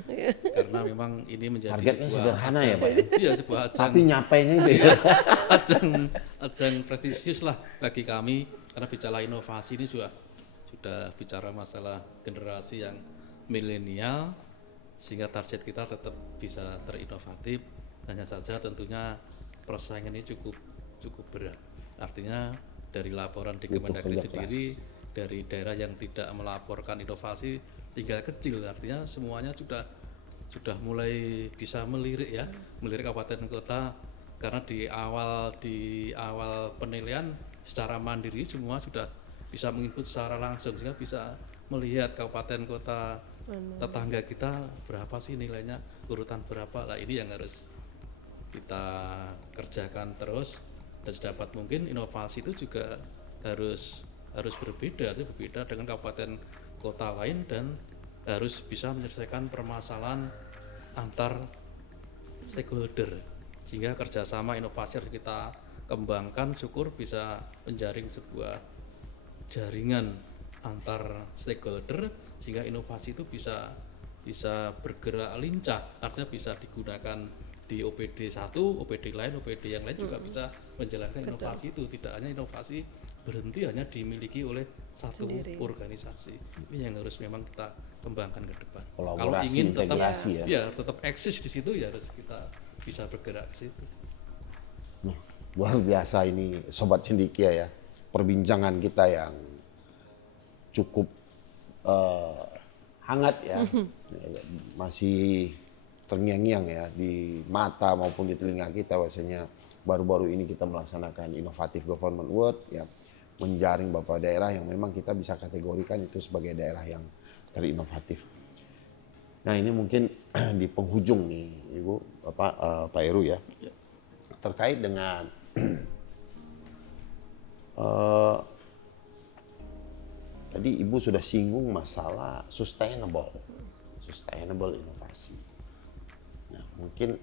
Karena memang ini menjadi targetnya sederhana ya Pak ya. Iya, sebuah ajang. Tapi nyapainya itu ya. ajang prestisius lah bagi kami, karena bicara inovasi ini sudah bicara masalah generasi yang milenial, sehingga target kita tetap bisa terinovatif. Hanya saja tentunya persaingan ini cukup berat. Artinya dari laporan di Kemendagri sendiri, dari daerah yang tidak melaporkan inovasi tinggal kecil, artinya semuanya sudah mulai bisa melirik kabupaten kota, karena di awal penilaian secara mandiri semua sudah bisa menginput secara langsung, sehingga bisa melihat kabupaten kota tetangga kita berapa sih nilainya, urutan berapa lah. Ini yang harus kita kerjakan terus, dan sedapat mungkin inovasi itu juga harus berbeda dengan kabupaten kota lain, dan harus bisa menyelesaikan permasalahan antar stakeholder, sehingga kerjasama inovasi harus kita kembangkan, syukur bisa menjaring sebuah jaringan antar stakeholder, sehingga inovasi itu bisa bergerak lincah, artinya bisa digunakan di OPD 1, OPD lain, OPD yang lain juga bisa menjalankan inovasi itu. Tidak hanya inovasi berhenti hanya dimiliki oleh satu organisasi. Ini yang harus memang kita kembangkan ke depan. Kalau ingin tetap eksis di situ, ya harus kita bisa bergerak ke situ. Luar biasa ini Sobat Cendekia ya, perbincangan kita yang cukup hangat ya, masih terngiang-ngiang ya di mata maupun di telinga kita, bahwasanya baru-baru ini kita melaksanakan Innovative Government Award ya, menjaring beberapa daerah yang memang kita bisa kategorikan itu sebagai daerah yang terinovatif. Nah ini mungkin di penghujung nih Ibu, Pak Heru ya, terkait dengan tadi Ibu sudah singgung masalah sustainable inovasi. Nah mungkin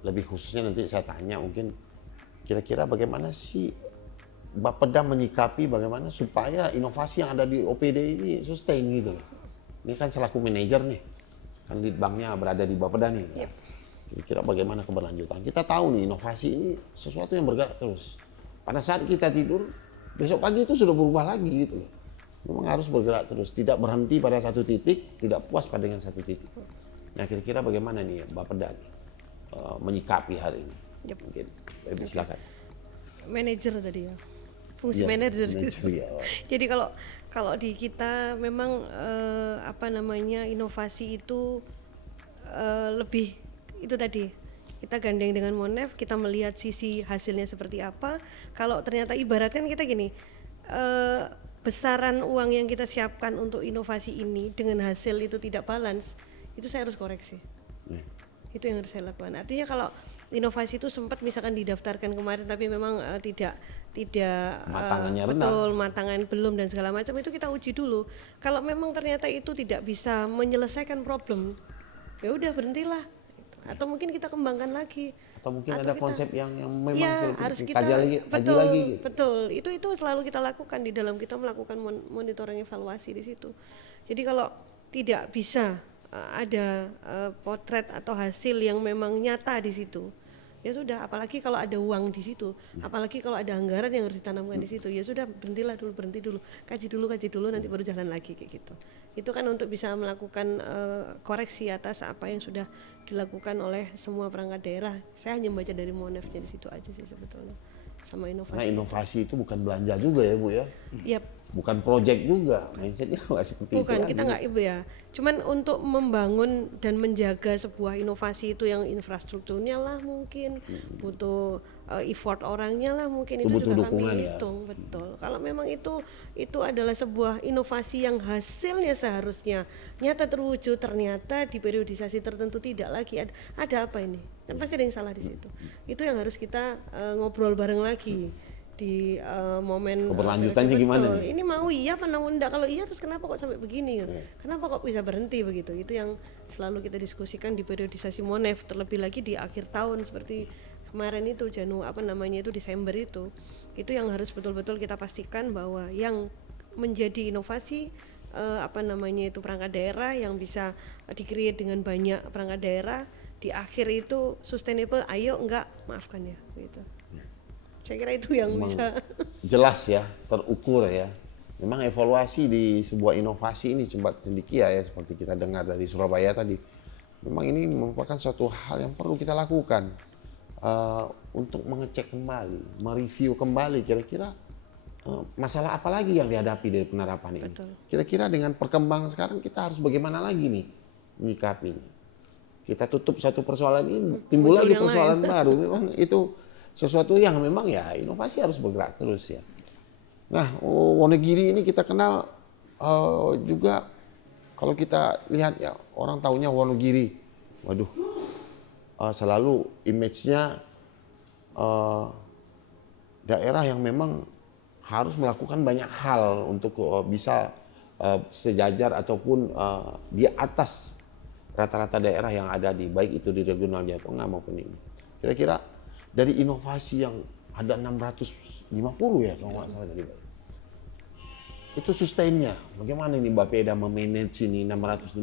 lebih khususnya nanti saya tanya mungkin kira-kira bagaimana sih Bapeda menyikapi bagaimana supaya inovasi yang ada di OPD ini sustain gitu loh. Ini kan selaku manajer nih, kan lead banknya berada di Bapeda nih. Yep. Kira-kira bagaimana keberlanjutan? Kita tahu nih inovasi ini sesuatu yang bergerak terus. Pada saat kita tidur, besok pagi itu sudah berubah lagi gitu loh. Memang harus bergerak terus, tidak berhenti pada satu titik, tidak puas pada dengan satu titik. Nah kira-kira bagaimana nih Bapeda menyikapi hal ini? Yep. Mungkin, Ibu silakan. Manajer tadi ya, fungsi Ya, manajer. manajer, ya. Jadi kalau di kita memang inovasi itu lebih itu tadi kita gandeng dengan Monef, kita melihat sisi hasilnya seperti apa. Kalau ternyata ibaratkan kita gini, besaran uang yang kita siapkan untuk inovasi ini dengan hasil itu tidak balance, itu saya harus koreksi. Itu yang harus saya lakukan. Artinya kalau inovasi itu sempat misalkan didaftarkan kemarin tapi memang tidak Matangannya rendah. betul, matangan belum dan segala macam, itu kita uji dulu. Kalau memang ternyata itu tidak bisa menyelesaikan problem, ya udah berhentilah. Atau mungkin kita kembangkan lagi. Atau mungkin Atau ada kita- konsep yang memang ya, perlu harus kita kaji lagi gitu. betul itu selalu kita lakukan di dalam kita melakukan monitoring evaluasi di situ. Jadi kalau tidak bisa ada potret atau hasil yang memang nyata di situ, ya sudah. Apalagi kalau ada uang di situ, apalagi kalau ada anggaran yang harus ditanamkan di situ, ya sudah, berhenti dulu, kaji dulu nanti baru jalan lagi kayak gitu. Itu kan untuk bisa melakukan koreksi atas apa yang sudah dilakukan oleh semua perangkat daerah. Saya hanya membaca dari Monef di situ aja sih sebetulnya, sama Karena inovasi. inovasi itu bukan belanja juga ya Bu ya, Yap, bukan project juga, mindsetnya nggak seperti itu. bukan, lagi. kita nggak ibu ya. Cuman untuk membangun dan menjaga sebuah inovasi itu yang infrastrukturnya lah mungkin butuh effort orangnya lah mungkin, itu Butuh juga dukungan kami ya. hitung betul. Kalau memang itu adalah sebuah inovasi yang hasilnya seharusnya nyata terwujud, ternyata di periodisasi tertentu tidak lagi, ada apa ini? Kan pasti ada yang salah di situ. Itu yang harus kita ngobrol bareng lagi di momen Keberlanjutannya periode. gimana Betul. nih? Ini mau iya apa mau enggak? Kalau iya terus kenapa kok sampai begini? Kenapa kok bisa berhenti begitu? Itu yang selalu kita diskusikan di periodisasi Monef, terlebih lagi di akhir tahun seperti kemarin itu Desember itu yang harus betul-betul kita pastikan bahwa yang menjadi inovasi perangkat daerah yang bisa di-create dengan banyak perangkat daerah di akhir itu sustainable, ayo enggak maafkan ya gitu. Saya kira itu yang Memang bisa jelas ya, terukur ya. Memang evaluasi di sebuah inovasi ini sempat cendekia ya, seperti kita dengar dari Surabaya tadi. Memang ini merupakan suatu hal yang perlu kita lakukan untuk mengecek kembali, mereview kembali kira-kira masalah apa lagi yang dihadapi dari penerapan ini. Betul. Kira-kira dengan perkembangan sekarang kita harus bagaimana lagi nih menyikapinya. Kita tutup satu persoalan ini, timbul muncul lagi yang persoalan lain. baru. Memang itu sesuatu yang memang ya inovasi harus bergerak terus ya. Nah, Wonogiri ini kita kenal juga kalau kita lihat ya, orang taunya Wonogiri, waduh, selalu image-nya daerah yang memang harus melakukan banyak hal untuk bisa sejajar ataupun di atas rata-rata daerah yang ada di baik itu di regional Jawa Tengah maupun ini. Kira-kira dari inovasi yang ada 650 ya kalau nggak salah tadi, itu sustainnya bagaimana ini Bapeda memanage ini 650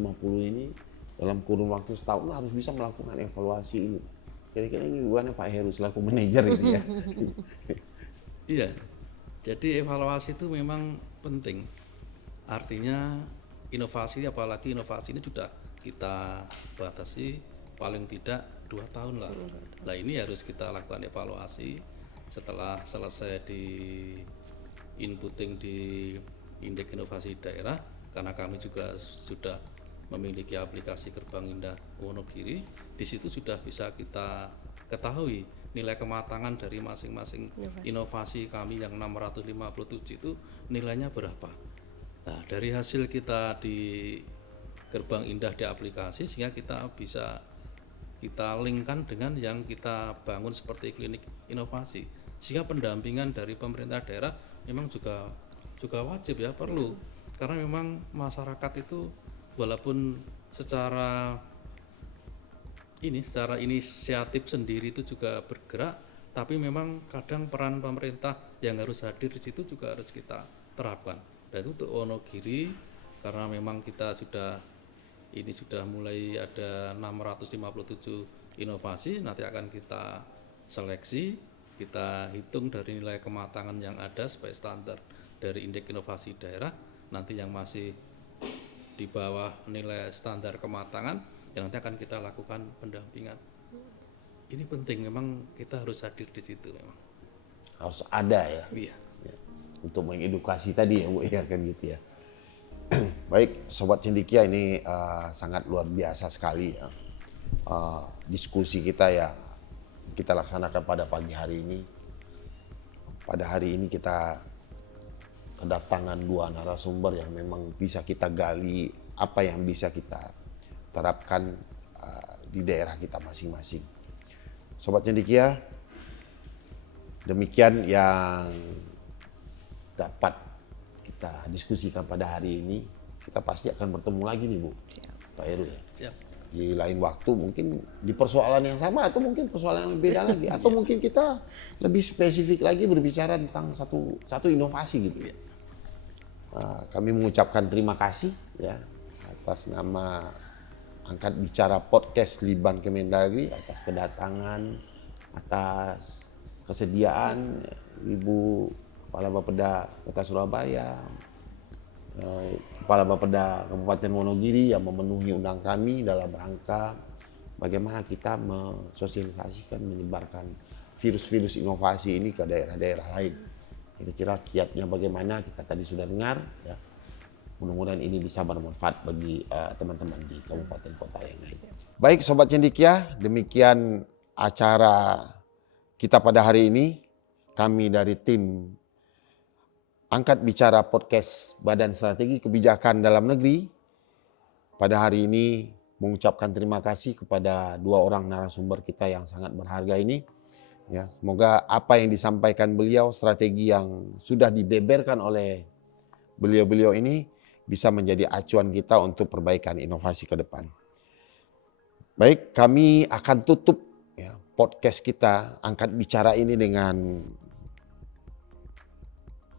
ini dalam kurun waktu setahun harus bisa melakukan evaluasi ini. Kira-kira ini gimana Pak Heru selaku manajer ini ya? Iya, jadi evaluasi itu memang penting. Artinya inovasi, apalagi inovasi ini sudah kita batasi paling tidak 2 tahun lah. Nah ini harus kita lakukan evaluasi setelah selesai di inputting di Indeks Inovasi Daerah, karena kami juga sudah memiliki aplikasi Gerbang Indah Wonogiri. Di situ sudah bisa kita ketahui nilai kematangan dari masing-masing inovasi kami yang 657 itu nilainya berapa. Nah, dari hasil kita di gerbang indah di aplikasi, sehingga kita bisa kita linkkan dengan yang kita bangun seperti klinik inovasi, sehingga pendampingan dari pemerintah daerah memang juga wajib ya, perlu, karena memang masyarakat itu walaupun secara inisiatif sendiri itu juga bergerak, tapi memang kadang peran pemerintah yang harus hadir di situ juga harus kita terapkan. Dan itu untuk Wonogiri, karena memang kita sudah mulai ada 657 inovasi, nanti akan kita seleksi, kita hitung dari nilai kematangan yang ada sebagai standar dari indeks inovasi daerah. Nanti yang masih di bawah nilai standar kematangan, yang nanti akan kita lakukan pendampingan. Ini penting, memang kita harus hadir di situ memang. Harus ada ya. Iya. Ya. Untuk mengedukasi tadi ya Bu, ya kan gitu ya. Baik, Sobat Cendekia, ini sangat luar biasa sekali ya. Diskusi kita ya kita laksanakan pada pagi hari ini. Pada hari ini kita kedatangan 2 narasumber yang memang bisa kita gali apa yang bisa kita terapkan di daerah kita masing-masing. Sobat Cendekia, demikian yang dapat kita diskusikan pada hari ini. Kita pasti akan bertemu lagi nih Bu, Pak Heru ya. Siap. Di lain waktu, mungkin di persoalan yang sama atau mungkin persoalan yang beda lagi, atau mungkin kita lebih spesifik lagi berbicara tentang satu inovasi gitu. Kami mengucapkan terima kasih ya atas nama Angkat Bicara Podcast Liban Kemendagri, atas kedatangan, atas kesediaan Ibu Kepala Bapeda Kota Surabaya, Kepala Bapeda Kabupaten Wonogiri yang memenuhi undang kami dalam rangka bagaimana kita mensosialisasikan, menyebarkan virus-virus inovasi ini ke daerah-daerah lain. Kira-kira kiatnya bagaimana kita tadi sudah dengar ya. Mudah-mudahan ini bisa bermanfaat bagi teman-teman di kabupaten kota yang lain. Baik Sobat Cendekia, demikian acara kita pada hari ini. Kami dari tim Angkat Bicara Podcast Badan Strategi Kebijakan Dalam Negeri pada hari ini mengucapkan terima kasih kepada 2 orang narasumber kita yang sangat berharga ini. Ya, semoga apa yang disampaikan beliau, strategi yang sudah dibeberkan oleh beliau-beliau ini bisa menjadi acuan kita untuk perbaikan inovasi ke depan. Baik, kami akan tutup ya, podcast kita Angkat Bicara ini dengan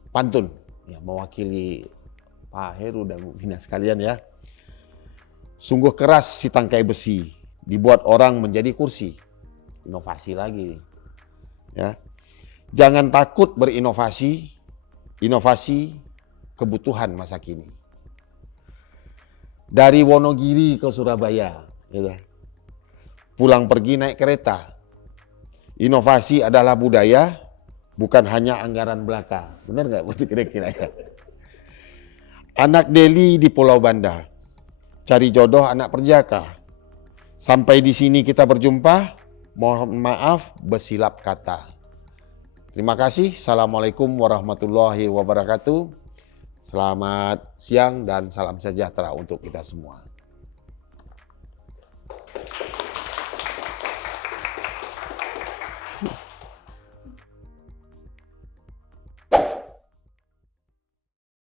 pantun ya, mewakili Pak Heru dan Bu Vina sekalian ya. Sungguh keras si tangkai besi, dibuat orang menjadi kursi. Inovasi lagi ya. Jangan takut berinovasi, inovasi kebutuhan masa kini. Dari Wonogiri ke Surabaya, gitu. Pulang pergi naik kereta. Inovasi adalah budaya, bukan hanya anggaran belaka. Benar nggak? Betul kira-kira ya. Anak Deli di Pulau Banda, cari jodoh anak perjaka. Sampai di sini kita berjumpa. Mohon maaf bersilap kata. Terima kasih. Assalamualaikum warahmatullahi wabarakatuh. Selamat siang dan salam sejahtera untuk kita semua.